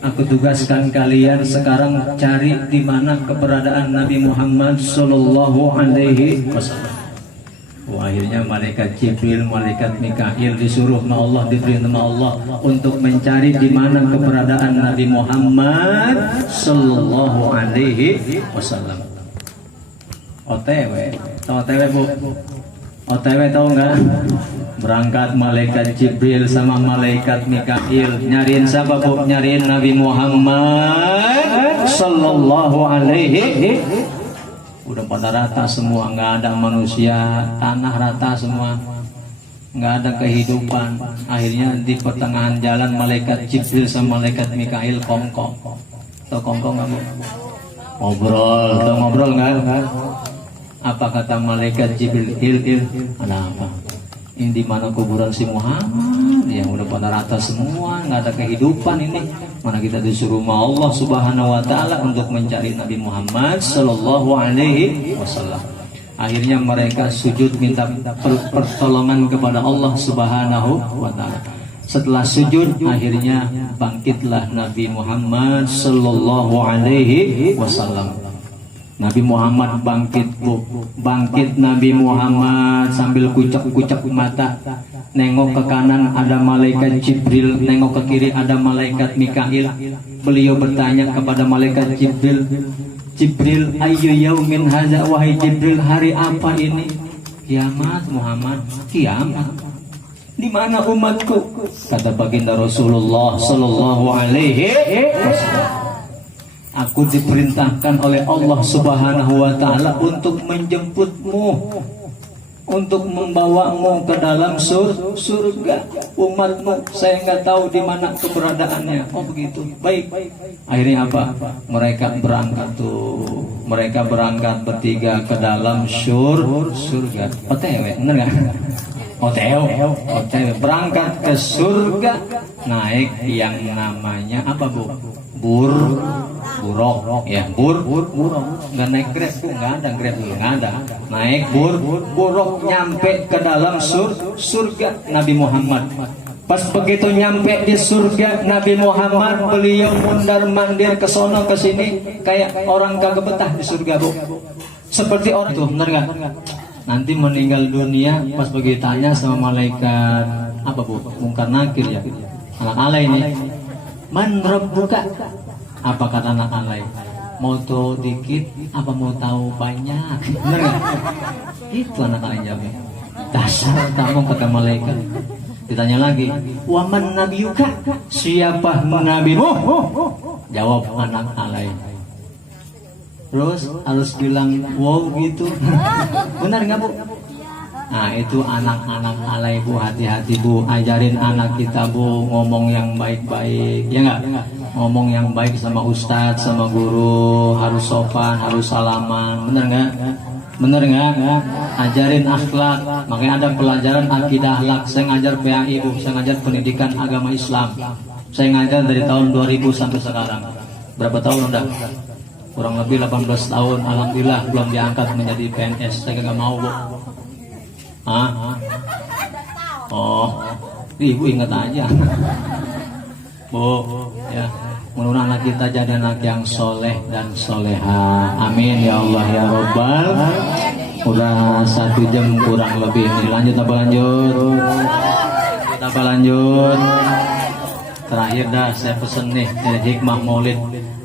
Aku tugaskan kalian sekarang cari di mana keberadaan Nabi Muhammad sallallahu alaihi wasallam. Akhirnya malaikat Jibril, malaikat Mikail disuruh sama Allah, diperintah sama Allah untuk mencari di mana keberadaan Nabi Muhammad sallallahu alaihi wasallam. OTW, tahu OTW Bu? OTW tahu nggak? Berangkat malaikat Jibril sama malaikat Mikail nyariin siapa Bu? Nyariin Nabi Muhammad sallallahu alaihi. Udah pada rata semua, nggak ada manusia, tanah rata semua, nggak ada kehidupan. Akhirnya di pertengahan jalan malaikat Jibril sama malaikat Mikail kongkong. Tahu kongkong nggak Bu? Ngobrol, tahu ngobrol nggak? Apa kata malaikat Jibril? Ada apa? Ini di mana kuburan si Muhammad yang udah pada rata semua, nggak ada kehidupan ini. Mana kita disuruh sama Allah Subhanahu wa taala untuk mencari Nabi Muhammad sallallahu alaihi wasallam. Akhirnya mereka sujud minta pertolongan kepada Allah Subhanahu wa taala. Setelah sujud akhirnya bangkitlah Nabi Muhammad sallallahu alaihi wasallam. Nabi Muhammad bangkit Bu, bangkit Nabi Muhammad sambil kucek-kucek mata, nengok ke kanan ada malaikat Jibril, nengok ke kiri ada malaikat Mikail. Beliau bertanya kepada malaikat Jibril, Jibril, ayyu yaumin hadza, wahai Jibril, hari apa ini? Kiamat Muhammad, kiamat. Di mana umatku? Kata baginda Rasulullah sallallahu alaihi wasallam, aku diperintahkan oleh Allah Subhanahu wa taala untuk menjemputmu, untuk membawamu ke dalam surga. Umatmu saya nggak tahu di mana keberadaannya. Oh begitu, baik. Akhirnya apa? Mereka berangkat mereka berangkat bertiga ke dalam surga. OTW, bener nggak? OTW berangkat ke surga, naik yang namanya apa Bu? Buruk ya, buruk, nggak naik Grab Bu, nggak ada Grab dulu, nggak ada. Naik buruk nyampe ke dalam surga Nabi Muhammad. Pas begitu nyampe di surga Nabi Muhammad, beliau mundar mandir ke sono ke sini kayak orang kagak betah di surga Bu. Seperti orang itu, bener nggak? Nanti meninggal dunia pas begitu tanya sama malaikat apa Bu? Mungkar Nakir ya. Anak alay nih. Man rabbuka? Apa kata anak alay? Mau tahu dikit apa mau tahu banyak? Benar nggak? Itu anak alay jawabnya. Dasar kamu kata malaikat. Ditanya lagi, waman nabiyuka? Siapa nabimu? Jawab anak alay. Terus harus bilang wow gitu. Benar nggak Bu? Nah itu anak-anak alay Bu, hati-hati Bu, ajarin anak kita Bu ngomong yang baik-baik, ya nggak? Ngomong yang baik sama ustadz, sama guru, harus sopan, harus salaman, bener nggak? Bener nggak? Ajarin akhlak, makanya ada pelajaran akidah akhlak. Saya ngajar PAI Bu, saya ngajar pendidikan agama Islam. Saya ngajar dari tahun 2000 sampai sekarang. Berapa tahun udah? Kurang lebih 18 tahun, alhamdulillah belum diangkat menjadi PNS. Saya nggak mau Bu. Hah? Oh, ibu ingat aja. Bu, ya, mudah-mudahan anak kita jadi anak yang soleh dan soleha. Amin ya Allah ya Rabbal. Udah 1 jam kurang lebih nih. Lanjut apa lanjut? Kita apa lanjut? Terakhir dah saya pesen nih dari hikmah maulid.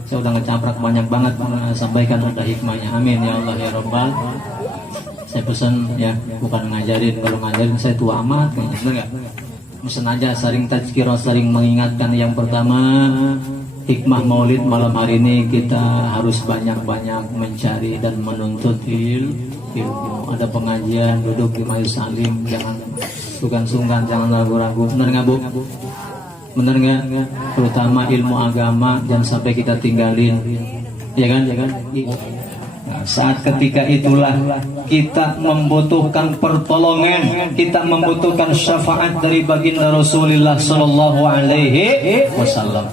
Saya udah ngecaprak banyak banget, sampaikan udah hikmahnya. Amin ya Allah ya Rabbal. Saya pesan ya, bukan ngajarin. Kalau ngajarin saya tua amat kayaknya, bener gak? Pesan aja, sering tazkirah, sering mengingatkan. Yang pertama, hikmah maulid malam hari ini kita harus banyak-banyak mencari dan menuntut ilmu. Ada pengajian, duduk di majelis salim, jangan sungkan-sungkan, jangan ragu-ragu. Bener gak Bu? Bener gak? Terutama ilmu agama jangan sampai kita tinggalin. Ya kan? Ya kan? Nah, saat ketika itulah kita membutuhkan pertolongan, kita membutuhkan syafaat dari baginda Rasulullah Sallallahu Alaihi Wasallam.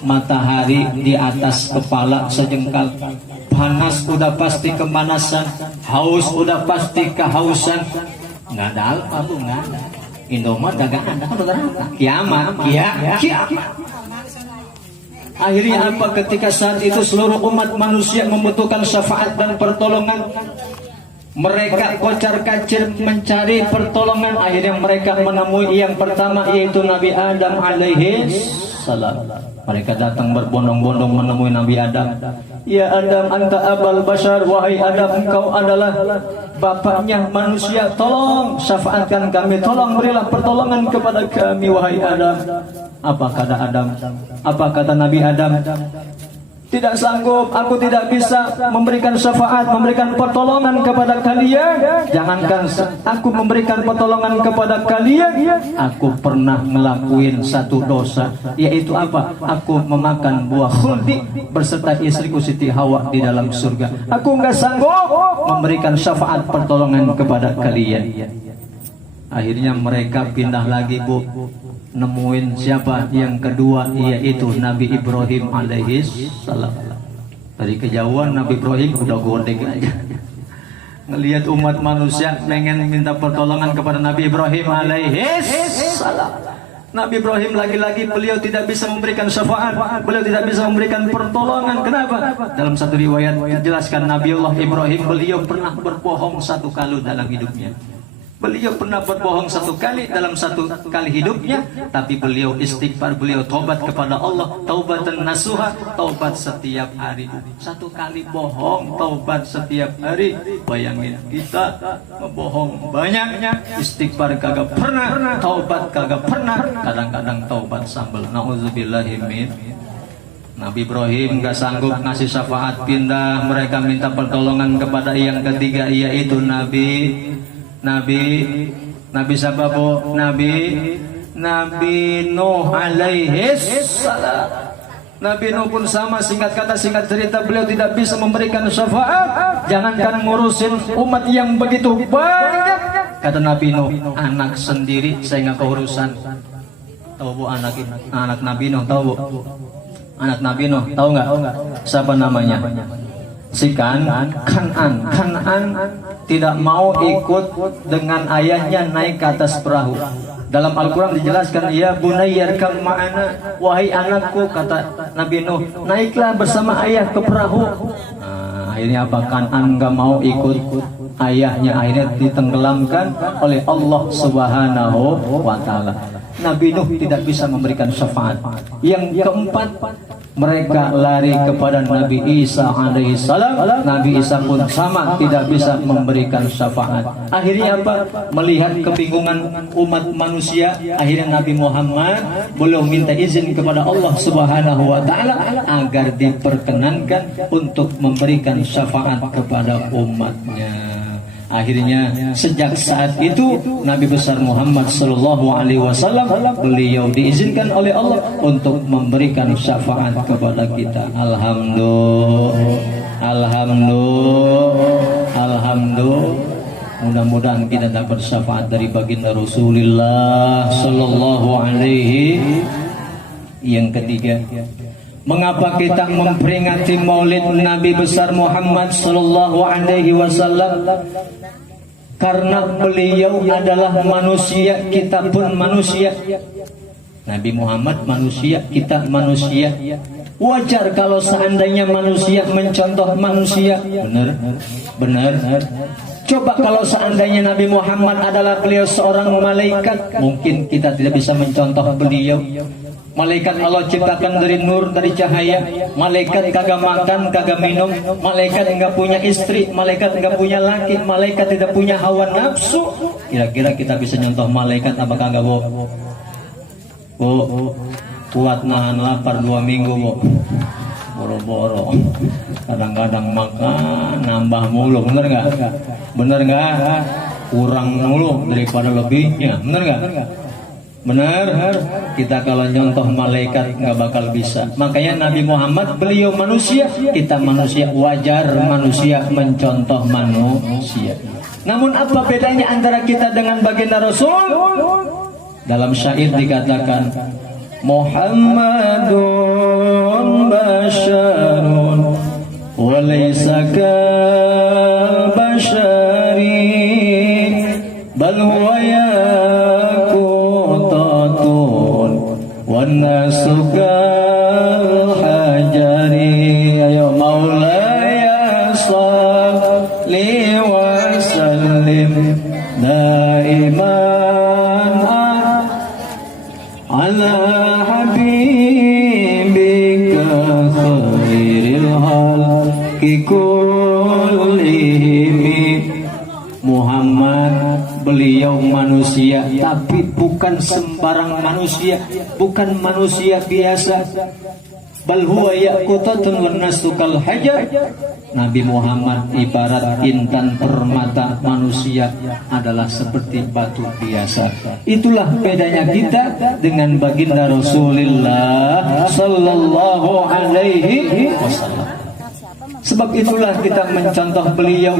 Matahari di atas kepala sejengkal, panas udah pasti kemanasan, haus udah pasti kehausan. Nggak ada apa tuh, nggak ada. Indomaret dagangan, kan udah kiamat, kiamat. Akhirnya apa? Ketika saat itu seluruh umat manusia membutuhkan syafaat dan pertolongan, mereka kocar-kacir mencari pertolongan. Akhirnya mereka menemui yang pertama, yaitu Nabi Adam alaihi salam. Mereka datang berbondong-bondong menemui Nabi Adam. Ya Adam, anta abal bashar, wahai Adam, engkau adalah bapaknya manusia. Tolong syafaatkan kami, tolong berilah pertolongan kepada kami, wahai Adam. Apa kata Adam? Apa kata Nabi Adam? Tidak sanggup, aku tidak bisa memberikan syafaat, memberikan pertolongan kepada kalian. Jangankan aku memberikan pertolongan kepada kalian, aku pernah ngelakuin satu dosa, yaitu apa? Aku memakan buah khuldi berserta istriku Siti Hawa di dalam surga. Aku nggak sanggup memberikan syafaat pertolongan kepada kalian. Akhirnya mereka pindah lagi Bu, nemuin siapa yang kedua, yaitu Nabi Ibrahim alaihi salam. Dari kejauhan Nabi Ibrahim udah godek aja, ngelihat umat manusia pengen minta pertolongan kepada Nabi Ibrahim alaihi salam. Nabi Ibrahim lagi-lagi beliau tidak bisa memberikan syafaat, beliau tidak bisa memberikan pertolongan. Kenapa? Dalam satu riwayat dijelaskan Nabiullah Ibrahim beliau pernah berbohong 1 kali dalam hidupnya. Beliau pernah berbohong 1 kali dalam 1 kali hidupnya, tapi beliau istighfar, beliau taubat kepada Allah, taubatan nasuha, taubat setiap hari. 1 kali bohong, taubat setiap hari. Bayangin kita ngebohong banyaknya, istighfar kagak pernah, taubat kagak pernah, kadang-kadang taubat sambal. Nauzubillahimin. Nabi Ibrahim gak sanggup ngasih syafaat, pindah. Mereka minta pertolongan kepada yang ketiga, yaitu Nabi siapa Bu? Nabi Nuh alaihi salam. Nabi Nuh pun sama, singkat kata singkat cerita, beliau tidak bisa memberikan syafaat, jangankan ngurusin umat yang begitu banyak. Kata Nabi Nuh, anak sendiri saya nggak keurusan. Tahu Bu anak Nabi Nuh, tahu Bu? Anak Nabi Nuh, tahu nggak? Siapa namanya? Si Kan'an tidak mau ikut dengan ayahnya naik ke atas perahu. Dalam Al-Quran dijelaskan, ya bunayyarkam ma'ana, wahai anakku, kata Nabi Nuh, naiklah bersama ayah ke perahu. Akhirnya apa? Kan'an gak mau ikut ayahnya, akhirnya ditenggelamkan oleh Allah Subhanahu wa ta'ala. Nabi Nuh tidak bisa memberikan syafaat. Yang keempat, mereka lari kepada Nabi Isa alaihissalam. Nabi Isa pun sama, tidak bisa memberikan syafaat. Akhirnya apa? Melihat kebingungan umat manusia, akhirnya Nabi Muhammad belum minta izin kepada Allah Subhanahu wa taala agar diperkenankan untuk memberikan syafaat kepada umatnya. Akhirnya sejak saat itu Nabi besar Muhammad sallallahu alaihi wasallam beliau diizinkan oleh Allah untuk memberikan syafaat kepada kita. Alhamdulillah. Mudah-mudahan kita dapat syafaat dari baginda Rasulullah sallallahu alaihi. Yang ketiga, mengapa kita memperingati Maulid Nabi besar Muhammad sallallahu alaihi wasallam? Karena beliau adalah manusia, kita pun manusia. Nabi Muhammad manusia, kita manusia. Wajar kalau seandainya manusia mencontoh manusia. Benar. Coba kalau seandainya Nabi Muhammad adalah beliau seorang malaikat, mungkin kita tidak bisa mencontoh beliau. Malaikat Allah ciptakan dari nur, dari cahaya. Malaikat kagak makan, kagak minum. Malaikat enggak punya istri. Malaikat enggak punya laki. Malaikat tidak punya hawa nafsu. Kira-kira kita bisa nyontoh malaikat apa kagak, Bu? Bu, kuat nahan lapar 2 minggu, Bu. Boro-boro. Kadang-kadang makan nambah mulu, bener nggak? Bener nggak? Kurang mulu daripada lebihnya, bener nggak? Benar, kita kalau nyontoh malaikat nggak bakal bisa. Makanya Nabi Muhammad beliau manusia, kita manusia, wajar manusia mencontoh manusia. Namun apa bedanya antara kita dengan baginda Rasul? Dalam syair dikatakan, Muhammadun basyarun wa laysa kal basyari bal huwa والناس كالحجر يا مولاي صل وسلم دائما على حبيبك خير الخلق كلهم. Muhammad beliau manusia, tapi bukan sembarang manusia, bukan manusia biasa. Bal huwa yaqutatun wan nasu kal hajar. Nabi Muhammad ibarat intan permata, manusia adalah seperti batu biasa. Itulah bedanya kita dengan baginda Rasulullah sallallahu alaihi wasallam. Sebab itulah kita mencontoh beliau,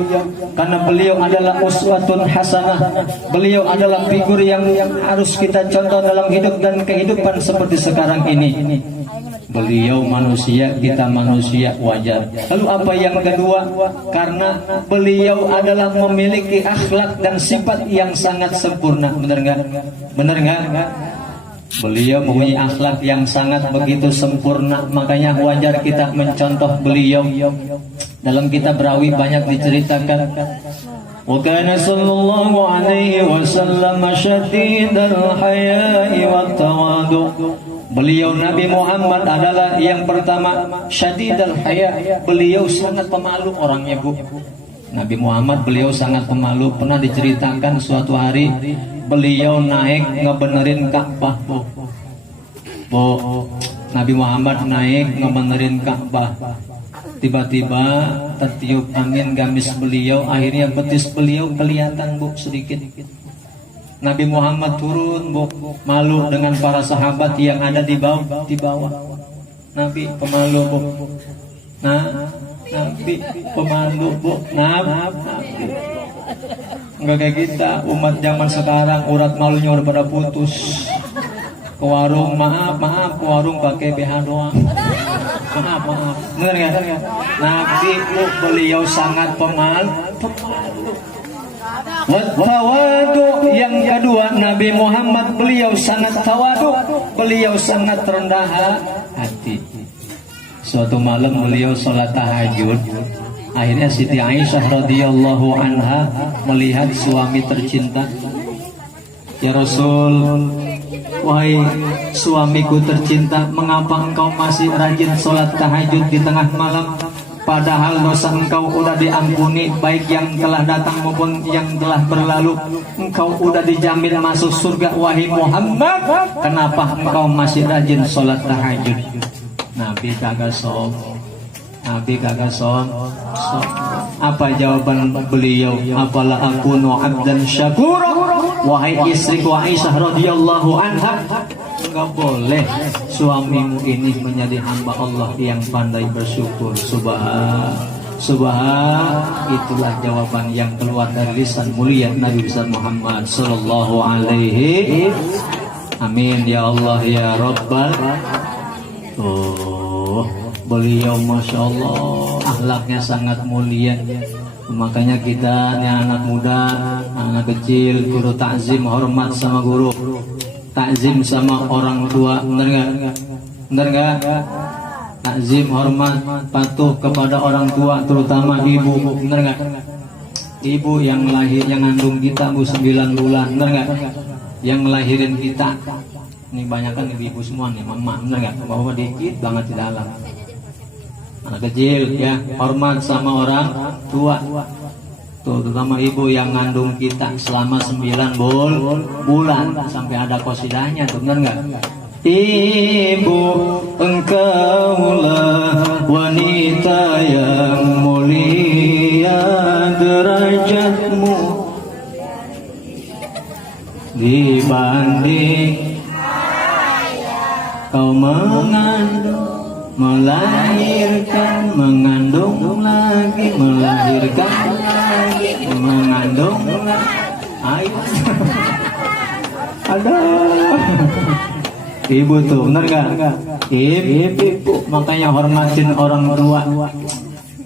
karena beliau adalah uswatun hasanah. Beliau adalah figur yang harus kita contoh dalam hidup dan kehidupan seperti sekarang ini. Beliau manusia, kita manusia, wajar. Lalu apa yang kedua? Karena beliau adalah memiliki akhlak dan sifat yang sangat sempurna. Benar nggak? Benar nggak? Beliau mempunyai akhlak yang sangat begitu sempurna, makanya wajar kita mencontoh beliau. Dalam kitab Rawi banyak diceritakan, wa kana sallallahu alaihi wasallam syadidal haya'i wat tawadu. Beliau Nabi Muhammad adalah yang pertama syadidal haya, beliau sangat pemalu orangnya, Bu. Nabi Muhammad beliau sangat pemalu. Pernah diceritakan suatu hari beliau naik ngebenerin Ka'bah, Bu. Nabi Muhammad naik ngebenerin Ka'bah. Tiba-tiba tertiup angin gamis beliau, akhirnya betis beliau kelihatan, Bu, sedikit. Nabi Muhammad turun, Bu, malu dengan para sahabat yang ada di bawah. Nabi pemalu, Bu. Nabi pemalu, Bu. Nabi. Enggak kayak kita, umat zaman sekarang urat malunya udah pada putus. Ke warung, maaf, ke warung pakai BH doang. Maaf. Bener nggak? Nabi, Bu, beliau sangat pemalu. Tawadu. Yang kedua, Nabi Muhammad beliau sangat tawadu. Beliau sangat rendah hati. Suatu malam beliau sholat tahajud. Akhirnya Siti Aisyah radhiyallahu anha melihat suami tercinta. Ya Rasul, wahai suamiku tercinta, mengapa engkau masih rajin sholat tahajud di tengah malam? Padahal dosa engkau udah diampuni, baik yang telah datang maupun yang telah berlalu. Engkau udah dijamin masuk surga, wahai Muhammad. Kenapa engkau masih rajin sholat tahajud? Nabi kagak som. Nabi kagak som. Apa jawaban beliau? Apalah aku abdan syakura. Wahai istriku Aisyah radhiyallahu anha, enggak boleh suamimu ini menjadi hamba Allah yang pandai bersyukur. Subhan, itulah jawaban yang keluar dari lisan mulia Nabi besar Muhammad sallallahu alaihi. Amin ya Allah ya Rabbal. Beliau masya Allah akhlaknya sangat mulia. Makanya kita ini anak muda, anak kecil, guru takzim, hormat sama guru, takzim sama orang tua, bener nggak? Bener nggak? Takzim, hormat, patuh kepada orang tua, terutama ibu, bener nggak? Ibu yang lahir, yang ngandung kita 9 bulan, bener nggak? Yang ngelahirin kita, ini banyak kan ibu semua nih, mama, bener nggak? Bahwa dikit banget di dalam. Anak kecil ya, hormat sama orang tua. Tuh, terutama ibu yang ngandung kita selama 9 bulan sampai ada kosidahnya tuh, benar nggak? Ibu, engkaulah wanita yang mulia derajatmu dibanding kau mengandung, melahirkan, mengandung lagi, melahirkan lagi, mengandung lagi. Ayo. Ada. Ibu tuh, benar gak? Ibu. Makanya hormatin orang tua.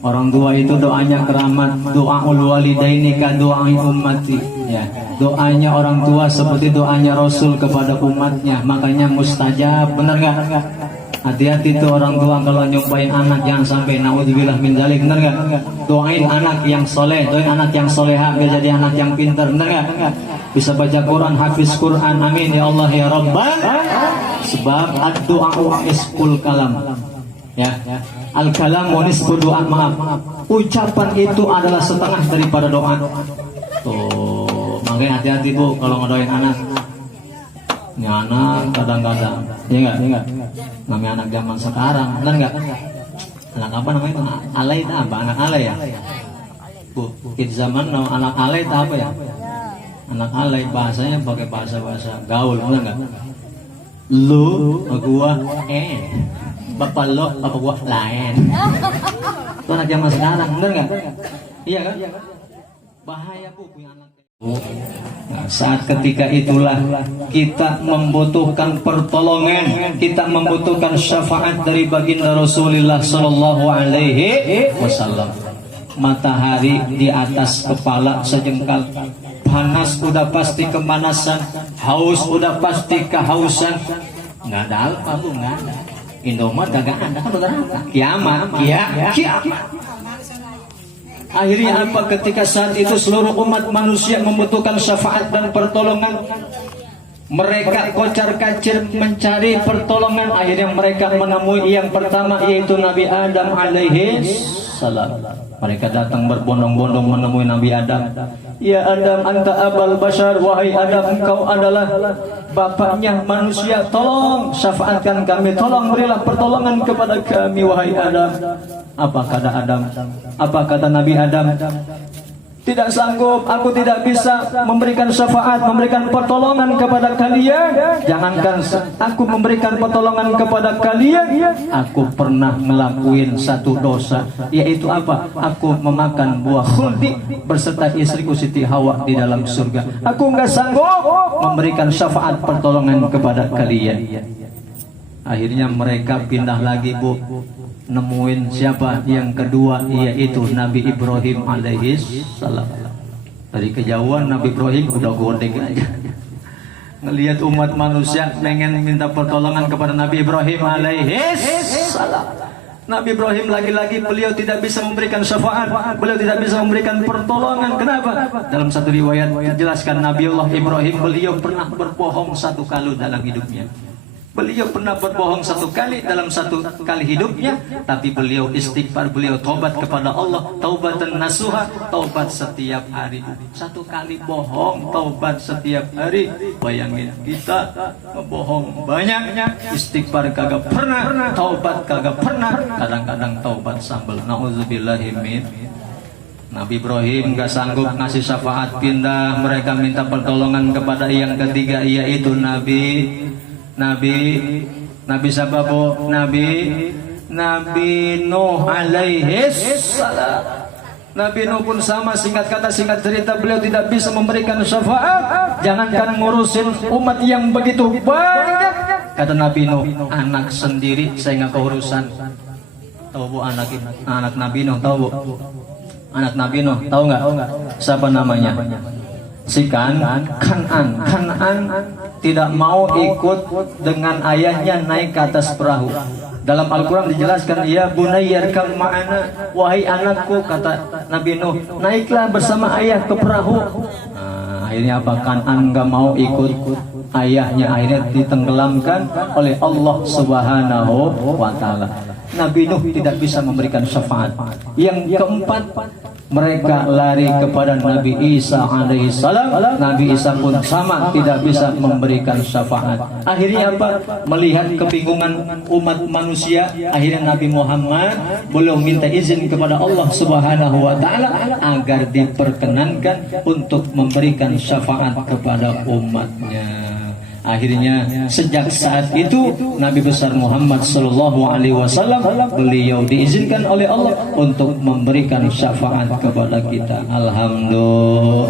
Orang tua itu doanya keramat. Doaul walidaini ka doai ummati. Ya, doanya orang tua seperti doanya Rasul kepada umatnya. Makanya mustajab, benar gak? Hati-hati tuh orang tua kalau nyobain anak, jangan sampai naudzubillah min dzalik, benar enggak? Doain anak yang soleh, doain anak yang soleha biar jadi anak yang pintar, benar enggak? Bisa baca Quran, hafiz Quran, amin ya Allah ya Rabbal. Sebab ad-du'a isqul kalam. Ya, al-kalam wa nisfu doa, maaf. Ucapan itu adalah setengah daripada doa. Tuh, makanya hati-hati Bu kalau ngedoain anak. Ini anak kadang-kadang, ya enggak? Namanya anak zaman sekarang, benar enggak? Anak apa namanya itu? Alay itu apa? Anak alay ya? Bu, di zaman anak alay itu apa ya? Anak alay bahasanya pakai bahasa gaul, benar enggak? Lu, gua, bapak lo, bapak gua lain. Itu anak zaman sekarang, benar enggak? Iya kan? Bahaya Bu punya anak. Nah, saat ketika itulah kita membutuhkan pertolongan, kita membutuhkan syafaat dari baginda Rasulullah Sallallahu Alaihi Wasallam. Matahari di atas kepala sejengkal, panas udah pasti kemanasan, haus udah pasti kehausan. Nggak ada apa Bu, nggak ada. Indomaret kagak ada, kan udah kiamat, kiamat. Akhirnya apa? Ketika saat itu seluruh umat manusia membutuhkan syafaat dan pertolongan, mereka kocar-kacir mencari pertolongan. Akhirnya mereka menemui yang pertama, yaitu Nabi Adam alaihi salam. Mereka datang berbondong-bondong menemui Nabi Adam. Ya Adam, anta abal bashar, wahai Adam, engkau adalah bapaknya manusia. Tolong syafaatkan kami, tolong berilah pertolongan kepada kami, wahai Adam. Apa kata Adam? Apa kata Nabi Adam? Tidak sanggup, aku tidak bisa memberikan syafaat, memberikan pertolongan kepada kalian. Jangankan aku memberikan pertolongan kepada kalian, aku pernah ngelakuin satu dosa, yaitu apa? Aku memakan buah khuldi berserta istriku Siti Hawa di dalam surga. Aku nggak sanggup memberikan syafaat pertolongan kepada kalian. Akhirnya mereka pindah lagi Bu, nemuin siapa yang kedua, yaitu Nabi Ibrahim alaihi salam. Dari kejauhan Nabi Ibrahim udah gondek aja, ngelihat umat manusia pengen minta pertolongan kepada Nabi Ibrahim alaihi salam. Nabi Ibrahim lagi-lagi beliau tidak bisa memberikan syafaat, beliau tidak bisa memberikan pertolongan. Kenapa? Dalam satu riwayat dijelaskan Nabi Allah Ibrahim beliau pernah berbohong 1 kali dalam hidupnya. Beliau pernah berbohong 1 kali dalam 1 kali hidupnya, tapi beliau istighfar, beliau taubat kepada Allah, taubatan nasuha, taubat setiap hari. 1 kali bohong, taubat setiap hari. Bayangin kita ngebohong banyak, istighfar kagak pernah, taubat kagak pernah, kadang-kadang taubat sambal. Nauzubillahimin. Nabi Ibrahim gak sanggup ngasih syafaat, pindah, mereka minta pertolongan kepada yang ketiga, yaitu Nabi siapa bu? Nabi Nuh alaihi salam. Nabi Nuh pun sama, singkat kata singkat cerita, beliau tidak bisa memberikan syafaat, jangankan ngurusin umat yang begitu banyak. Kata Nabi Nuh, anak sendiri saya nggak keurusan. Tahu bu anak Nabi Nuh, tahu bu? Anak Nabi Nuh, tahu nggak? Siapa namanya? Si Kan'an tidak mau ikut dengan ayahnya naik ke atas perahu. Dalam Al-Quran dijelaskan, ya bunayyarkam ma'ana, wahai anakku, kata Nabi Nuh, naiklah bersama ayah ke perahu. Akhirnya apa? Kan'an nggak mau ikut ayahnya, akhirnya ditenggelamkan oleh Allah Subhanahu wa Ta'ala. Nabi Nuh tidak bisa memberikan syafaat. Yang keempat, mereka lari kepada Nabi Isa alaihissalam. Nabi Isa pun sama, tidak bisa memberikan syafaat. Akhirnya apa? Melihat kebingungan umat manusia, akhirnya Nabi Muhammad belum minta izin kepada Allah Subhanahu wa Ta'ala agar diperkenankan untuk memberikan syafaat kepada umatnya. Akhirnya sejak saat itu Nabi besar Muhammad sallallahu alaihi wasallam beliau diizinkan oleh Allah untuk memberikan syafaat kepada kita. Alhamdulillah.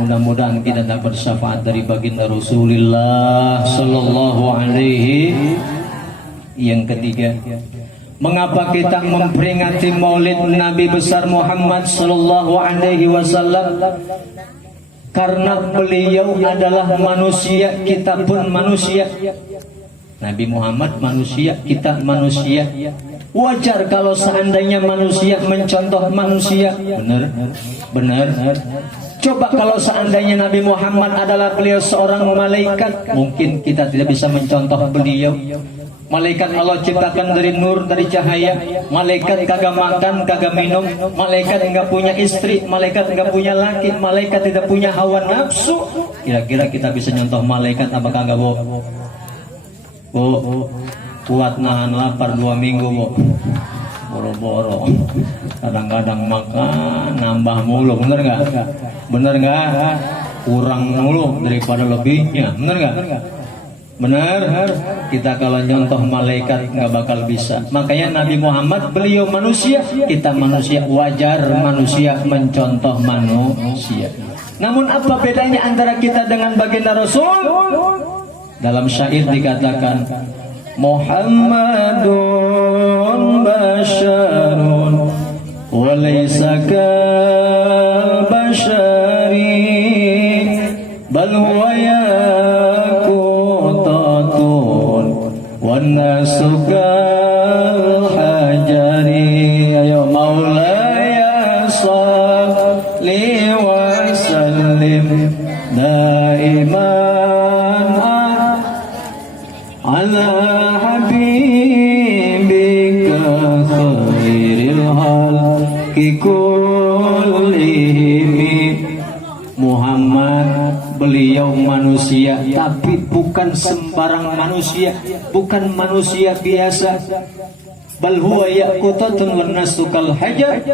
Mudah-mudahan kita dapat syafaat dari baginda Rasulullah sallallahu alaihi. Yang ketiga, mengapa kita memperingati Maulid Nabi besar Muhammad sallallahu alaihi wasallam? Karena beliau adalah manusia, kita pun manusia. Nabi Muhammad manusia, kita manusia. Wajar kalau seandainya manusia mencontoh manusia. Benar. Coba kalau seandainya Nabi Muhammad adalah beliau seorang malaikat, mungkin kita tidak bisa mencontoh beliau. Malaikat Allah ciptakan dari nur, dari cahaya. Malaikat kagak makan, kagak minum. Malaikat enggak punya istri. Malaikat enggak punya laki. Malaikat tidak punya hawa nafsu. Kira-kira kita bisa nyontoh malaikat apa kagak, bu? Bu, kuat nahan lapar 2 minggu, bu. Boro-boro. Kadang-kadang makan nambah mulu, bener nggak? Bener nggak? Kurang mulu daripada lebihnya, bener nggak? Benar, kita kalau nyontoh malaikat nggak bakal bisa. Makanya Nabi Muhammad beliau manusia, kita manusia, wajar manusia mencontoh manusia. Namun apa bedanya antara kita dengan baginda Rasul? Dalam syair dikatakan, Muhammadun basyarun wa laysa kal basyari bal huwa والناس كالحجر يا مولاي صل وسلم دائما على حبيبك خير الخلق كلهم. Muhammad beliau manusia, tapi bukan sembarang manusia, bukan manusia biasa. Bal huwa yaqutatun wan nasu kal hajar.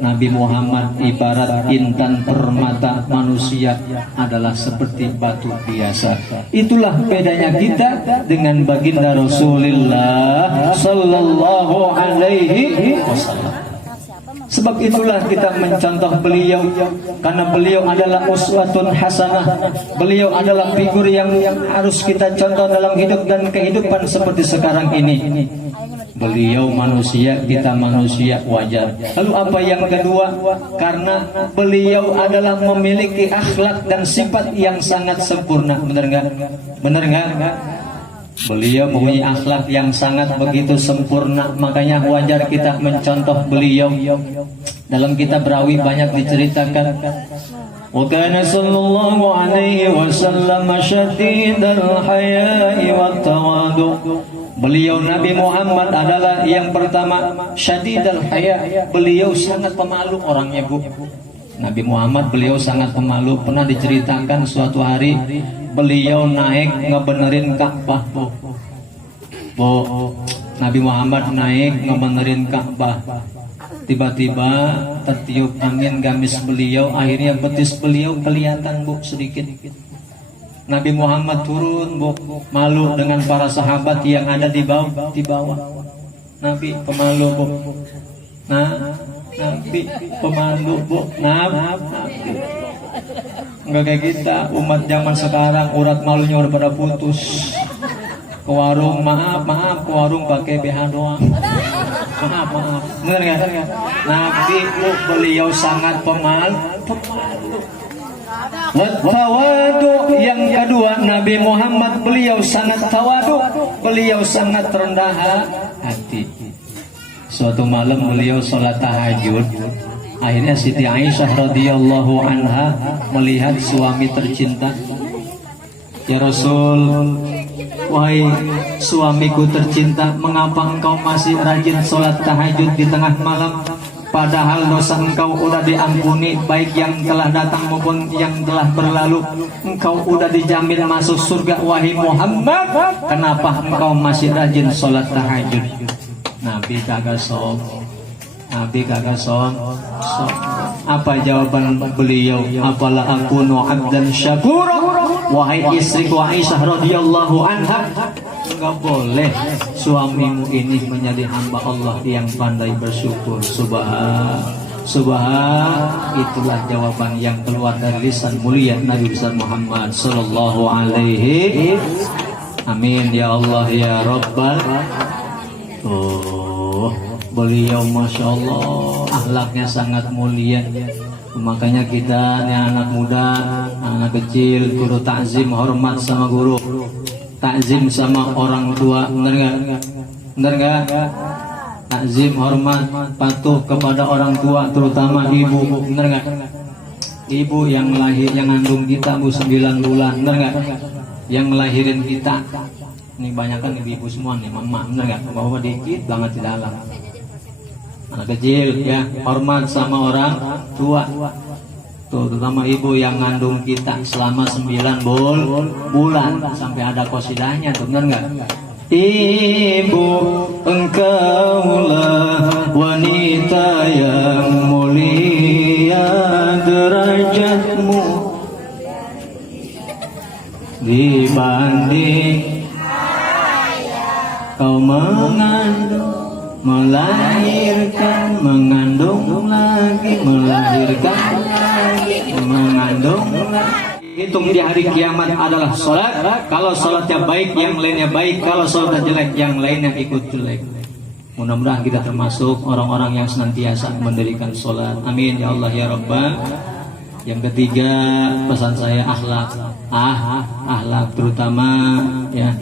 Nabi Muhammad ibarat intan permata, manusia adalah seperti batu biasa. Itulah bedanya kita dengan baginda Rasulullah sallallahu alaihi wasallam. Sebab itulah kita mencontoh beliau, karena beliau adalah uswatun hasanah. Beliau adalah figur yang harus kita contoh dalam hidup dan kehidupan seperti sekarang ini. Beliau manusia, kita manusia, wajar. Lalu apa yang kedua? Karena beliau adalah memiliki akhlak dan sifat yang sangat sempurna. Benar nggak? Benar nggak? Beliau mempunyai akhlak yang sangat begitu sempurna, makanya wajar kita mencontoh beliau. Dalam kitab Rawi banyak diceritakan. Wa kana sallallahu alaihi wasallam syadidal haya'i wat tawadu. Beliau Nabi Muhammad adalah yang pertama syadidal haya. Beliau sangat pemalu orangnya, Bu. Nabi Muhammad beliau sangat pemalu. Pernah diceritakan suatu hari beliau naik ngebenerin Ka'bah, Bu. Nabi Muhammad naik ngebenerin Ka'bah. Tiba-tiba tertiup angin gamis beliau, akhirnya betis beliau kelihatan, Bu, sedikit. Nabi Muhammad turun, Bu, malu dengan para sahabat yang ada di bawah. Nabi pemalu, Bu. Nabi pemalu, Bu. Enggak kayak kita umat zaman sekarang, urat malunya udah pada putus. Ke warung, maaf, ke warung pakai BH doang. Maaf. Bener nggak? Nabi, Bu, beliau sangat pemalu. Tawadu. Yang kedua, Nabi Muhammad beliau sangat tawadu. Beliau sangat rendah hati. Suatu malam beliau sholat tahajud. Akhirnya Siti Aisyah radhiyallahu anha melihat suami tercinta. Ya Rasul, wahai suamiku tercinta, mengapa engkau masih rajin sholat tahajud di tengah malam? Padahal dosa engkau udah diampuni, baik yang telah datang maupun yang telah berlalu. Engkau udah dijamin masuk surga, wahai Muhammad. Kenapa engkau masih rajin sholat tahajud? Nabi kagak som. Apa jawaban beliau? Apalah aku abdan syakura. Wahai istriku Aisyah radhiyallahu anha, enggak boleh suamimu ini menjadi hamba Allah yang pandai bersyukur. Subhan. Itulah jawaban yang keluar dari lisan mulia Nabi besar Muhammad sallallahu alaihi. Amin ya Allah ya Rabbal. Beliau Masya Allah akhlaknya sangat mulia. Makanya kita nih anak muda, anak kecil, guru takzim, hormat sama guru, takzim sama orang tua, bener nggak? Takzim, hormat, patuh kepada orang tua, terutama ibu, bener nggak? Ibu yang ngandung kita, Bu, 9 bulan, bener nggak? Yang melahirin kita. Ini banyak kan ibu-ibu semua nih, mama, bener nggak? Bapak dikit banget di dalam. Anak kecil ya, hormat sama orang tua. Tuh, terutama ibu yang ngandung kita selama 9 bulan sampai ada qasidahnya, tuh, benar nggak? Ibu, engkaulah wanita yang mulia, derajatmu dibanding kau mengandung, melahirkan, mengandung lagi, melahirkan lagi, mengandung lagi. Hitung di hari kiamat adalah sholat. Kalau sholatnya baik, yang lainnya baik. Kalau sholatnya jelek, yang lainnya ikut jelek. Mudah-mudahan kita termasuk orang-orang yang senantiasa mendirikan sholat. Amin ya Allah ya Rabbal. Yang ketiga, pesan saya akhlak. Akhlak terutama ya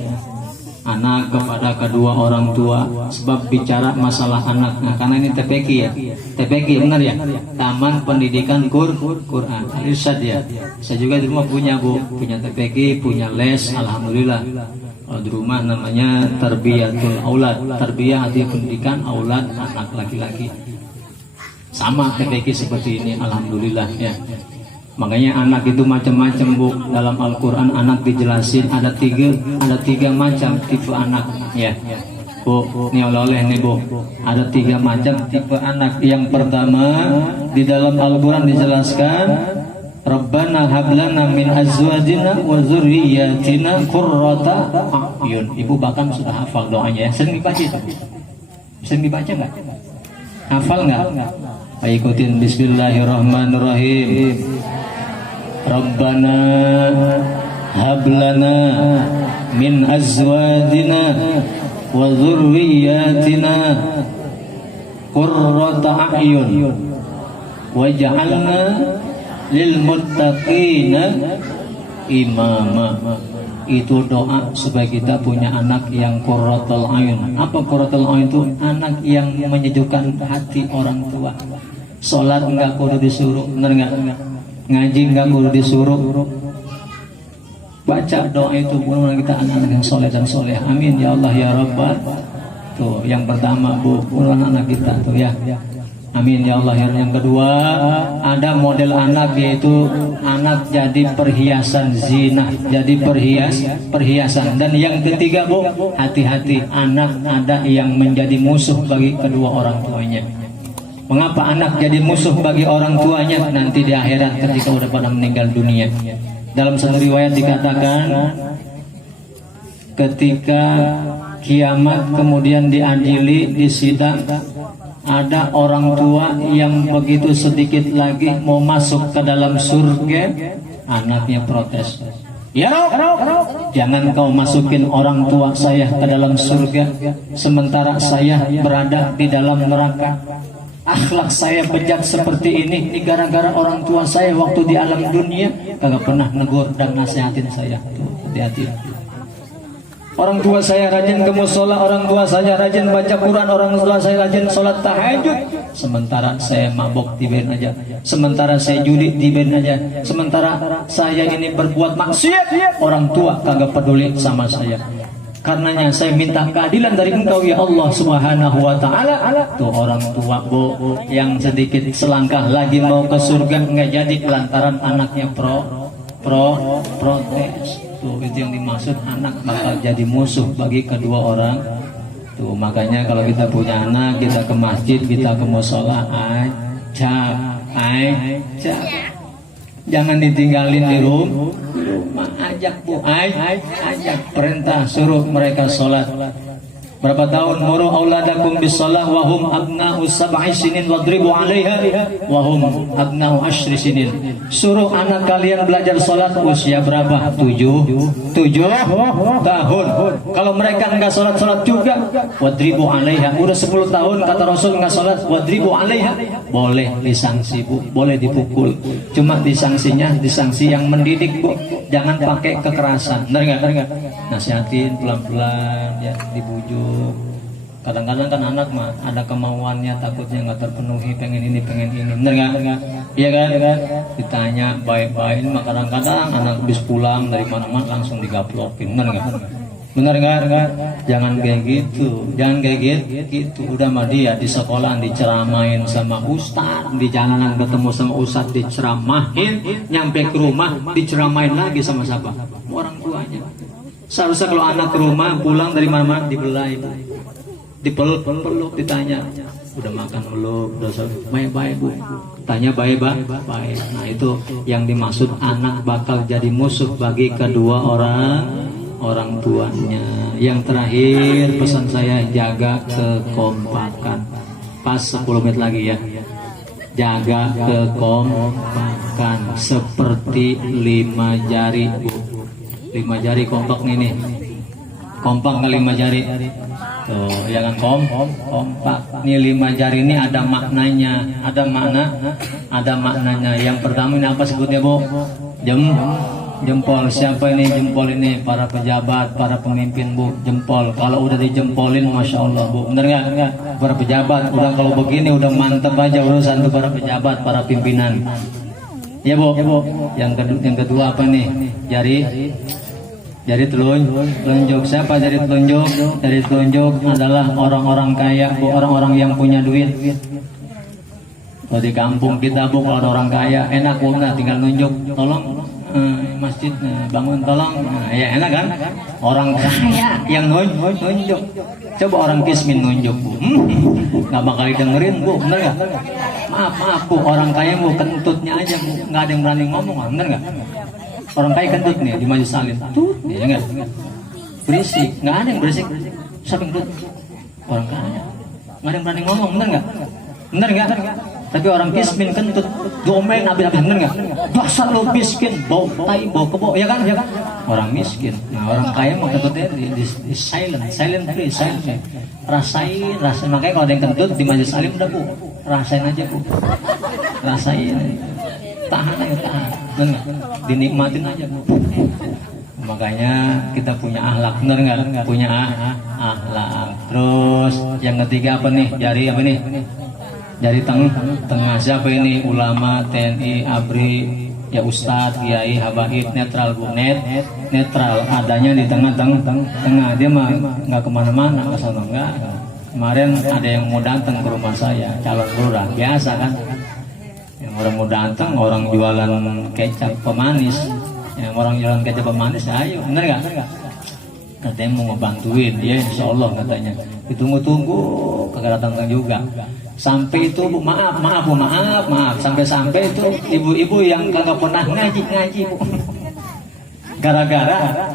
anak kepada kedua orang tua. Sebab bicara masalah anak, nah, karena ini TPQ ya, TPQ benar ya, Taman Pendidikan Quran Irsyad ya. Saya juga di rumah punya, Bu, punya TPQ, punya les, alhamdulillah. Di rumah namanya Tarbiyatul Aulad, tarbiyah arti pendidikan aulad, anak laki-laki. Sama TPQ seperti ini, alhamdulillah ya. Makanya anak itu macam-macam, Bu. Dalam Al-Quran anak dijelasin ada tiga macam tipe anak ya. Bu, ini oleh-oleh nih, Bu. Ada 3 macam tipe anak. Yang pertama di dalam Al-Quran dijelaskan, Rabbana hablana min azwajina wa dzurriyyatina qurrata a'yun. Ibu bahkan sudah hafal doanya ya. Sering dibaca itu. Sering dibaca nggak? Hafal nggak? Ayo ikutin. Bismillahirrahmanirrahim. Rabbana hablana min azwajina wa dzurriyyatina qurrata a'yun waj'alna lil muttaqina imama. itu doa supaya kita punya anak yang qurratul ayun. Apa qurratul ayun itu? Anak yang menyejukkan hati orang tua. Sholat enggak kudu disuruh, bener enggak? Ngaji enggak kudu disuruh. Baca doa itu, mudah-mudahan kita anak-anak yang soleh dan soleh. Amin ya Allah ya Rabbal. Tuh yang pertama Bu, mudah-mudahan anak kita tuh ya. Amin ya Allah. Yang kedua, ada model anak yaitu anak jadi perhiasan zina, jadi perhiasan. Dan yang ketiga Bu, hati-hati anak ada yang menjadi musuh bagi kedua orang tuanya. Mengapa anak jadi musuh bagi orang tuanya? Nanti di akhirat ketika udah pada meninggal dunia. Dalam satu riwayat dikatakan ketika kiamat kemudian diadili, disidang, ada orang tua yang begitu sedikit lagi mau masuk ke dalam surga, anaknya protes. Ya Rob, jangan kau masukin orang tua saya ke dalam surga, sementara saya berada di dalam neraka. Akhlak saya bejat seperti ini gara-gara orang tua saya waktu di alam dunia kagak pernah negur dan nasihatin saya. Hati-hati. Orang tua saya rajin ke musola, orang tua saya rajin baca Quran, orang tua saya rajin sholat tahajud. Sementara saya mabok dibiarin aja, sementara saya judi dibiarin aja, sementara saya ini berbuat maksiat, orang tua kagak peduli sama saya. Karenanya saya minta keadilan dari Engkau ya Allah Subhanahu wa taala. Tuh orang tua Bu yang sedikit selangkah lagi mau ke surga nggak jadi lantaran anaknya protes. Tuh itu yang dimaksud anak bakal jadi musuh bagi kedua orang. Tuh makanya kalau kita punya anak, kita ke masjid, kita ke musola, ajak. Jangan ditinggalin di rumah, ajak Bu, ajak, perintah, suruh mereka sholat. Berapa tahun? Muru auladakum bisalah wa hum abna'u sab'i sinin wadribu 'alaiha wa hum abna'u 10 sinin. Suruh anak kalian belajar salat usia berapa? 7 tahun. Kalau mereka enggak salat juga, wadribu 'alaiha. Udah 10 tahun kata Rasul enggak salat, wadribu 'alaiha. Boleh disangsi Bu, boleh dipukul. Cuma disangsinya disangsi yang mendidik Bu. Jangan pakai kekerasan. Benar enggak? Nasihatin pelan-pelan ya, dibujuk. Kadang-kadang kan anak mah ada kemauannya, takutnya nggak terpenuhi, pengen ini pengen ini, bener nggak? Iya kan? Ditanya baik-baik, mah kadang-kadang anak habis pulang dari mana-mana langsung digaplokin, bener nggak? Bener nggak? Jangan kayak gitu, Udah mah dia di sekolah diceramain sama ustad, di jalanan ketemu sama ustad diceramahin, nyampe ke rumah diceramain lagi sama siapa? Orang tuanya. Seharusnya kalau anak ke rumah pulang dari mana-mana dibelai, dipeluk, ditanya udah makan belum, udah baik-baik Bu, tanya baik-baik. Nah itu yang dimaksud anak bakal jadi musuh bagi kedua orang tuanya. Yang terakhir pesan saya, jaga kekompakan. Pas 10 menit lagi ya. Jaga kekompakan seperti 5 jari Bu. 5 jari kompak nih. Kompak ke 5 jari. Tuh, jangan kompak. Nih 5 jari ini ada maknanya, ada maknanya. Yang pertama ini apa sebutnya Bu? Jempol. Siapa ini jempol ini? Para pejabat, para pemimpin Bu, jempol. Kalau udah dijempolin, masya Allah Bu, bener nggak? Para pejabat, udah kalau begini udah mantep aja urusan tuh para pejabat, para pimpinan. Ya Bu. Yang kedua apa nih? Jari telunjuk. Siapa jari telunjuk? Jari telunjuk adalah orang-orang kaya Bu, orang-orang yang punya duit. Kalau di kampung kita Bu, kalau ada orang kaya enak Bu, nah tinggal nunjuk, tolong masjid bangun, tolong, ya enak kan? Orang kaya yang nunjuk. Coba orang kismin nunjuk Bu, nggak bakal dengerin Bu, bener nggak? Maaf Bu, orang kaya Bu kentutnya aja Bu, nggak ada yang berani ngomong, bener nggak? Orang kaya kentut nih di majelis salim, ya enggak? Berisik, nggak ada yang berisik. Siapa yang kentut? Orang kaya, nggak ada yang berani ngomong, bener nggak? Tapi orang miskin kentut, domain habis-habis, bener nggak? Dasar lo miskin, bau tai, bau kebo, ya kan? Orang miskin. Nah orang kaya mau kentutnya di silent. Rasain. Makanya kalau ada yang kentut di majelis salim udah Bu, rasain aja Bu, tahan aja, bener nggak? Dinikmatin aja Bu. makanya kita punya akhlak, bener nggak? Punya akhlak. Terus yang ketiga apa nih? Jari apa nih? Jari tengah siapa ini? Ulama, TNI, ABRI, ya Ustadz, Kiai, Habaib, netral bu, netral, adanya di tengah. Dia mah nggak kemana-mana, kesana enggak. Kemarin ada yang mau datang ke rumah saya, calon lurah, biasa kan? Yang orang mau datang, orang jualan kecap pemanis. Yang orang jualan kecap pemanis, ayo, bener nggak? Katanya mau ngebantuin, dia insya Allah katanya. Ditunggu-tunggu, kagak datang juga. Sampai itu bu, maaf, sampai itu ibu-ibu yang kagak pernah ngaji bu. Gara-gara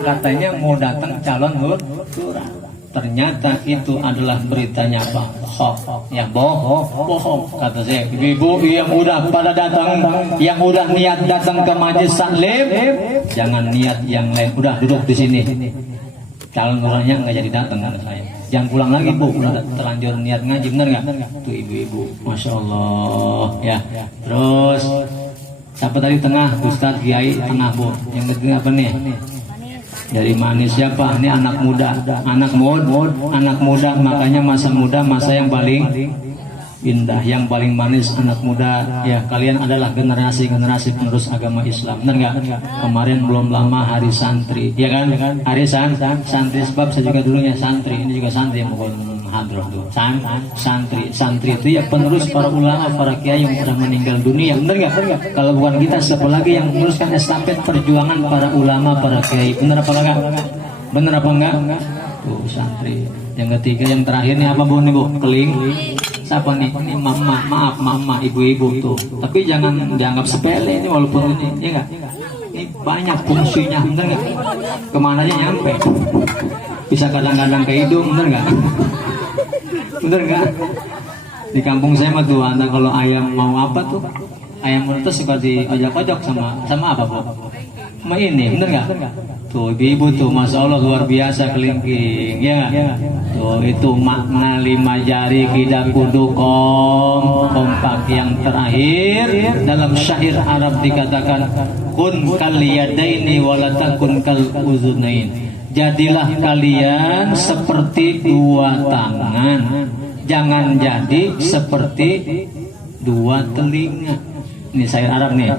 katanya mau datang calon lurah. Ternyata itu adalah beritanya apa? Hoax, ya bohong. Kata saya, ibu yang udah pada datang, yang udah niat datang ke majelis taklim, jangan niat yang lain. Udah duduk di sini. Calon lurahnya nggak jadi datang kata saya. Jangan pulang lagi bu, udah terlanjur niat ngaji, bener nggak? Tuh ibu-ibu, masya Allah ya. Terus siapa tadi tengah? Ustadz Kiai tengah bu. Yang ketiga apa nih? Dari manis siapa? Ini anak muda, makanya masa muda masa yang paling indah, yang paling manis, anak muda ya. Kalian adalah generasi penerus agama Islam, benar nggak? Kemarin belum lama hari santri, ya kan? Hari santri, sebab saya juga dulunya santri, ini juga santri yang bukan hadroh tuh. Santri itu ya penerus para ulama, para kiai yang sudah meninggal dunia, benar nggak? Kalau bukan kita, siapa lagi yang meneruskan estafet perjuangan para ulama, para kiai? Benar apa enggak? Tuh santri. Yang ketiga, yang terakhir nih apa bu? Nih bu, keling. Siapa nih? Ini mama, ibu-ibu tuh. Tapi jangan dianggap sepele ini, walaupun ini, ya nggak? Ini banyak fungsinya, bener nggak? Kemana aja nyampe? Bisa kadang-kadang ke hidung, bener nggak? Bener nggak? Di kampung saya mah tuh, anda kalau ayam mau apa tuh? Ayam menetes suka diojok-ojok sama apa bu? Sama ini, bener nggak? Tuh ibu tuh, masya Allah luar biasa kelingking, ya. Tuh itu makna 5 jari kita kudu kompak. Yang terakhir dalam syair Arab dikatakan kun kal yadaini walatakun kal uzunain. Jadilah kalian seperti 2 tangan, jangan jadi seperti 2 telinga. Ini syair Arab nih.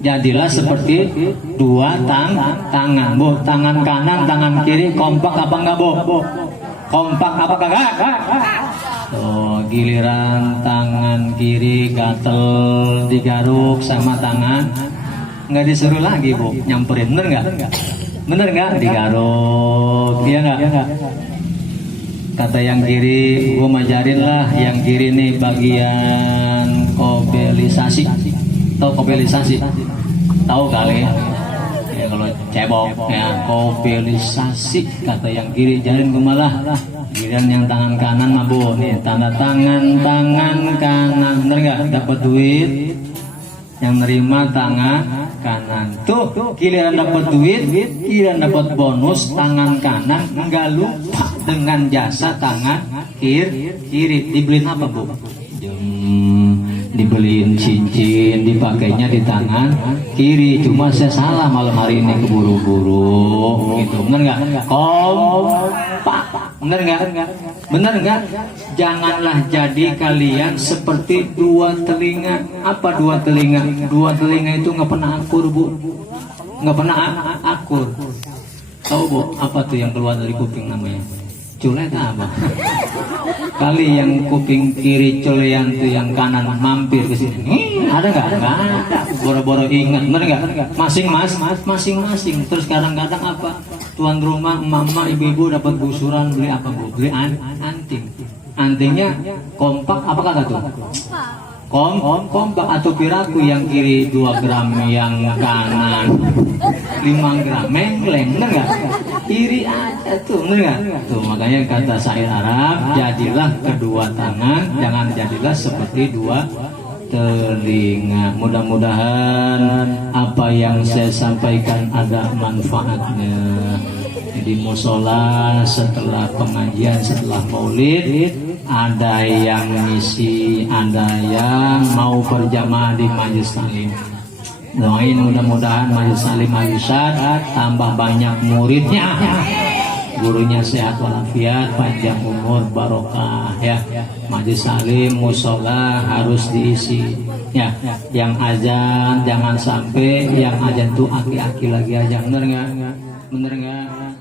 Jadilah seperti 2 tangan, bu. Tangan kanan, tangan kiri kompak apa enggak bu? Kompak apa kagak? Tuh giliran tangan kiri gatel digaruk sama tangan, nggak disuruh lagi bu nyamperin, bener nggak? Digaruk, dia nggak? Kata yang kiri, gua majarin lah yang kiri nih bagian kobelisasi. Tahu kobelisasi? Tahu kali ya, kalau cebok ya, kobelisasi. Kata yang kiri, jarin kumalah giliran yang tangan kanan mah bu, nih tanda tangan kanan, bener nggak? Dapat duit, yang nerima tangan kanan. Tuh giliran dapat duit, giliran dapat bonus tangan kanan, nggak lupa dengan jasa tangan kiri. Dibeliin apa bu? Dibeliin cincin, dipakainya di tangan kiri. Cuma saya salah malam hari ini, keburu-buru gitu, bener nggak? Kompak, bener nggak? Janganlah jadi kalian seperti 2 telinga. Apa 2 telinga? 2 telinga itu nggak pernah akur bu, nggak pernah akur. Tahu bu apa tuh yang keluar dari kuping namanya? Culet apa? Kali yang kuping kiri culean tuh, yang kanan mampir ke sini. Ada nggak? Nggak ada. Boro-boro ingat, bener nggak? Masing-masing. Terus kadang-kadang apa? Tuan rumah, mama, ibu-ibu dapat gusuran, beli apa bu? Beli anting. Antingnya kompak apa kata tuh? Kompak atau piraku, yang kiri 2 gram, yang kanan 5 gram, mengleng, bener nggak? Iri aja tuh, bener nggak? Tuh makanya kata syair Arab, jadilah kedua tangan, jangan jadilah seperti 2 telinga. Mudah-mudahan apa yang saya sampaikan ada manfaatnya. Di musola setelah pengajian, setelah maulid, ada yang ngisi, ada yang mau berjamaah di majelis taklim. Doain mudah-mudahan Majelis Taklim Al Irsyad tambah banyak muridnya, gurunya sehat walafiat, panjang umur, barokah ya. Majelis Taklim musola harus diisi ya. Yang azan jangan sampai yang azan tuh aki-aki lagi aja, bener nggak? Bener nggak?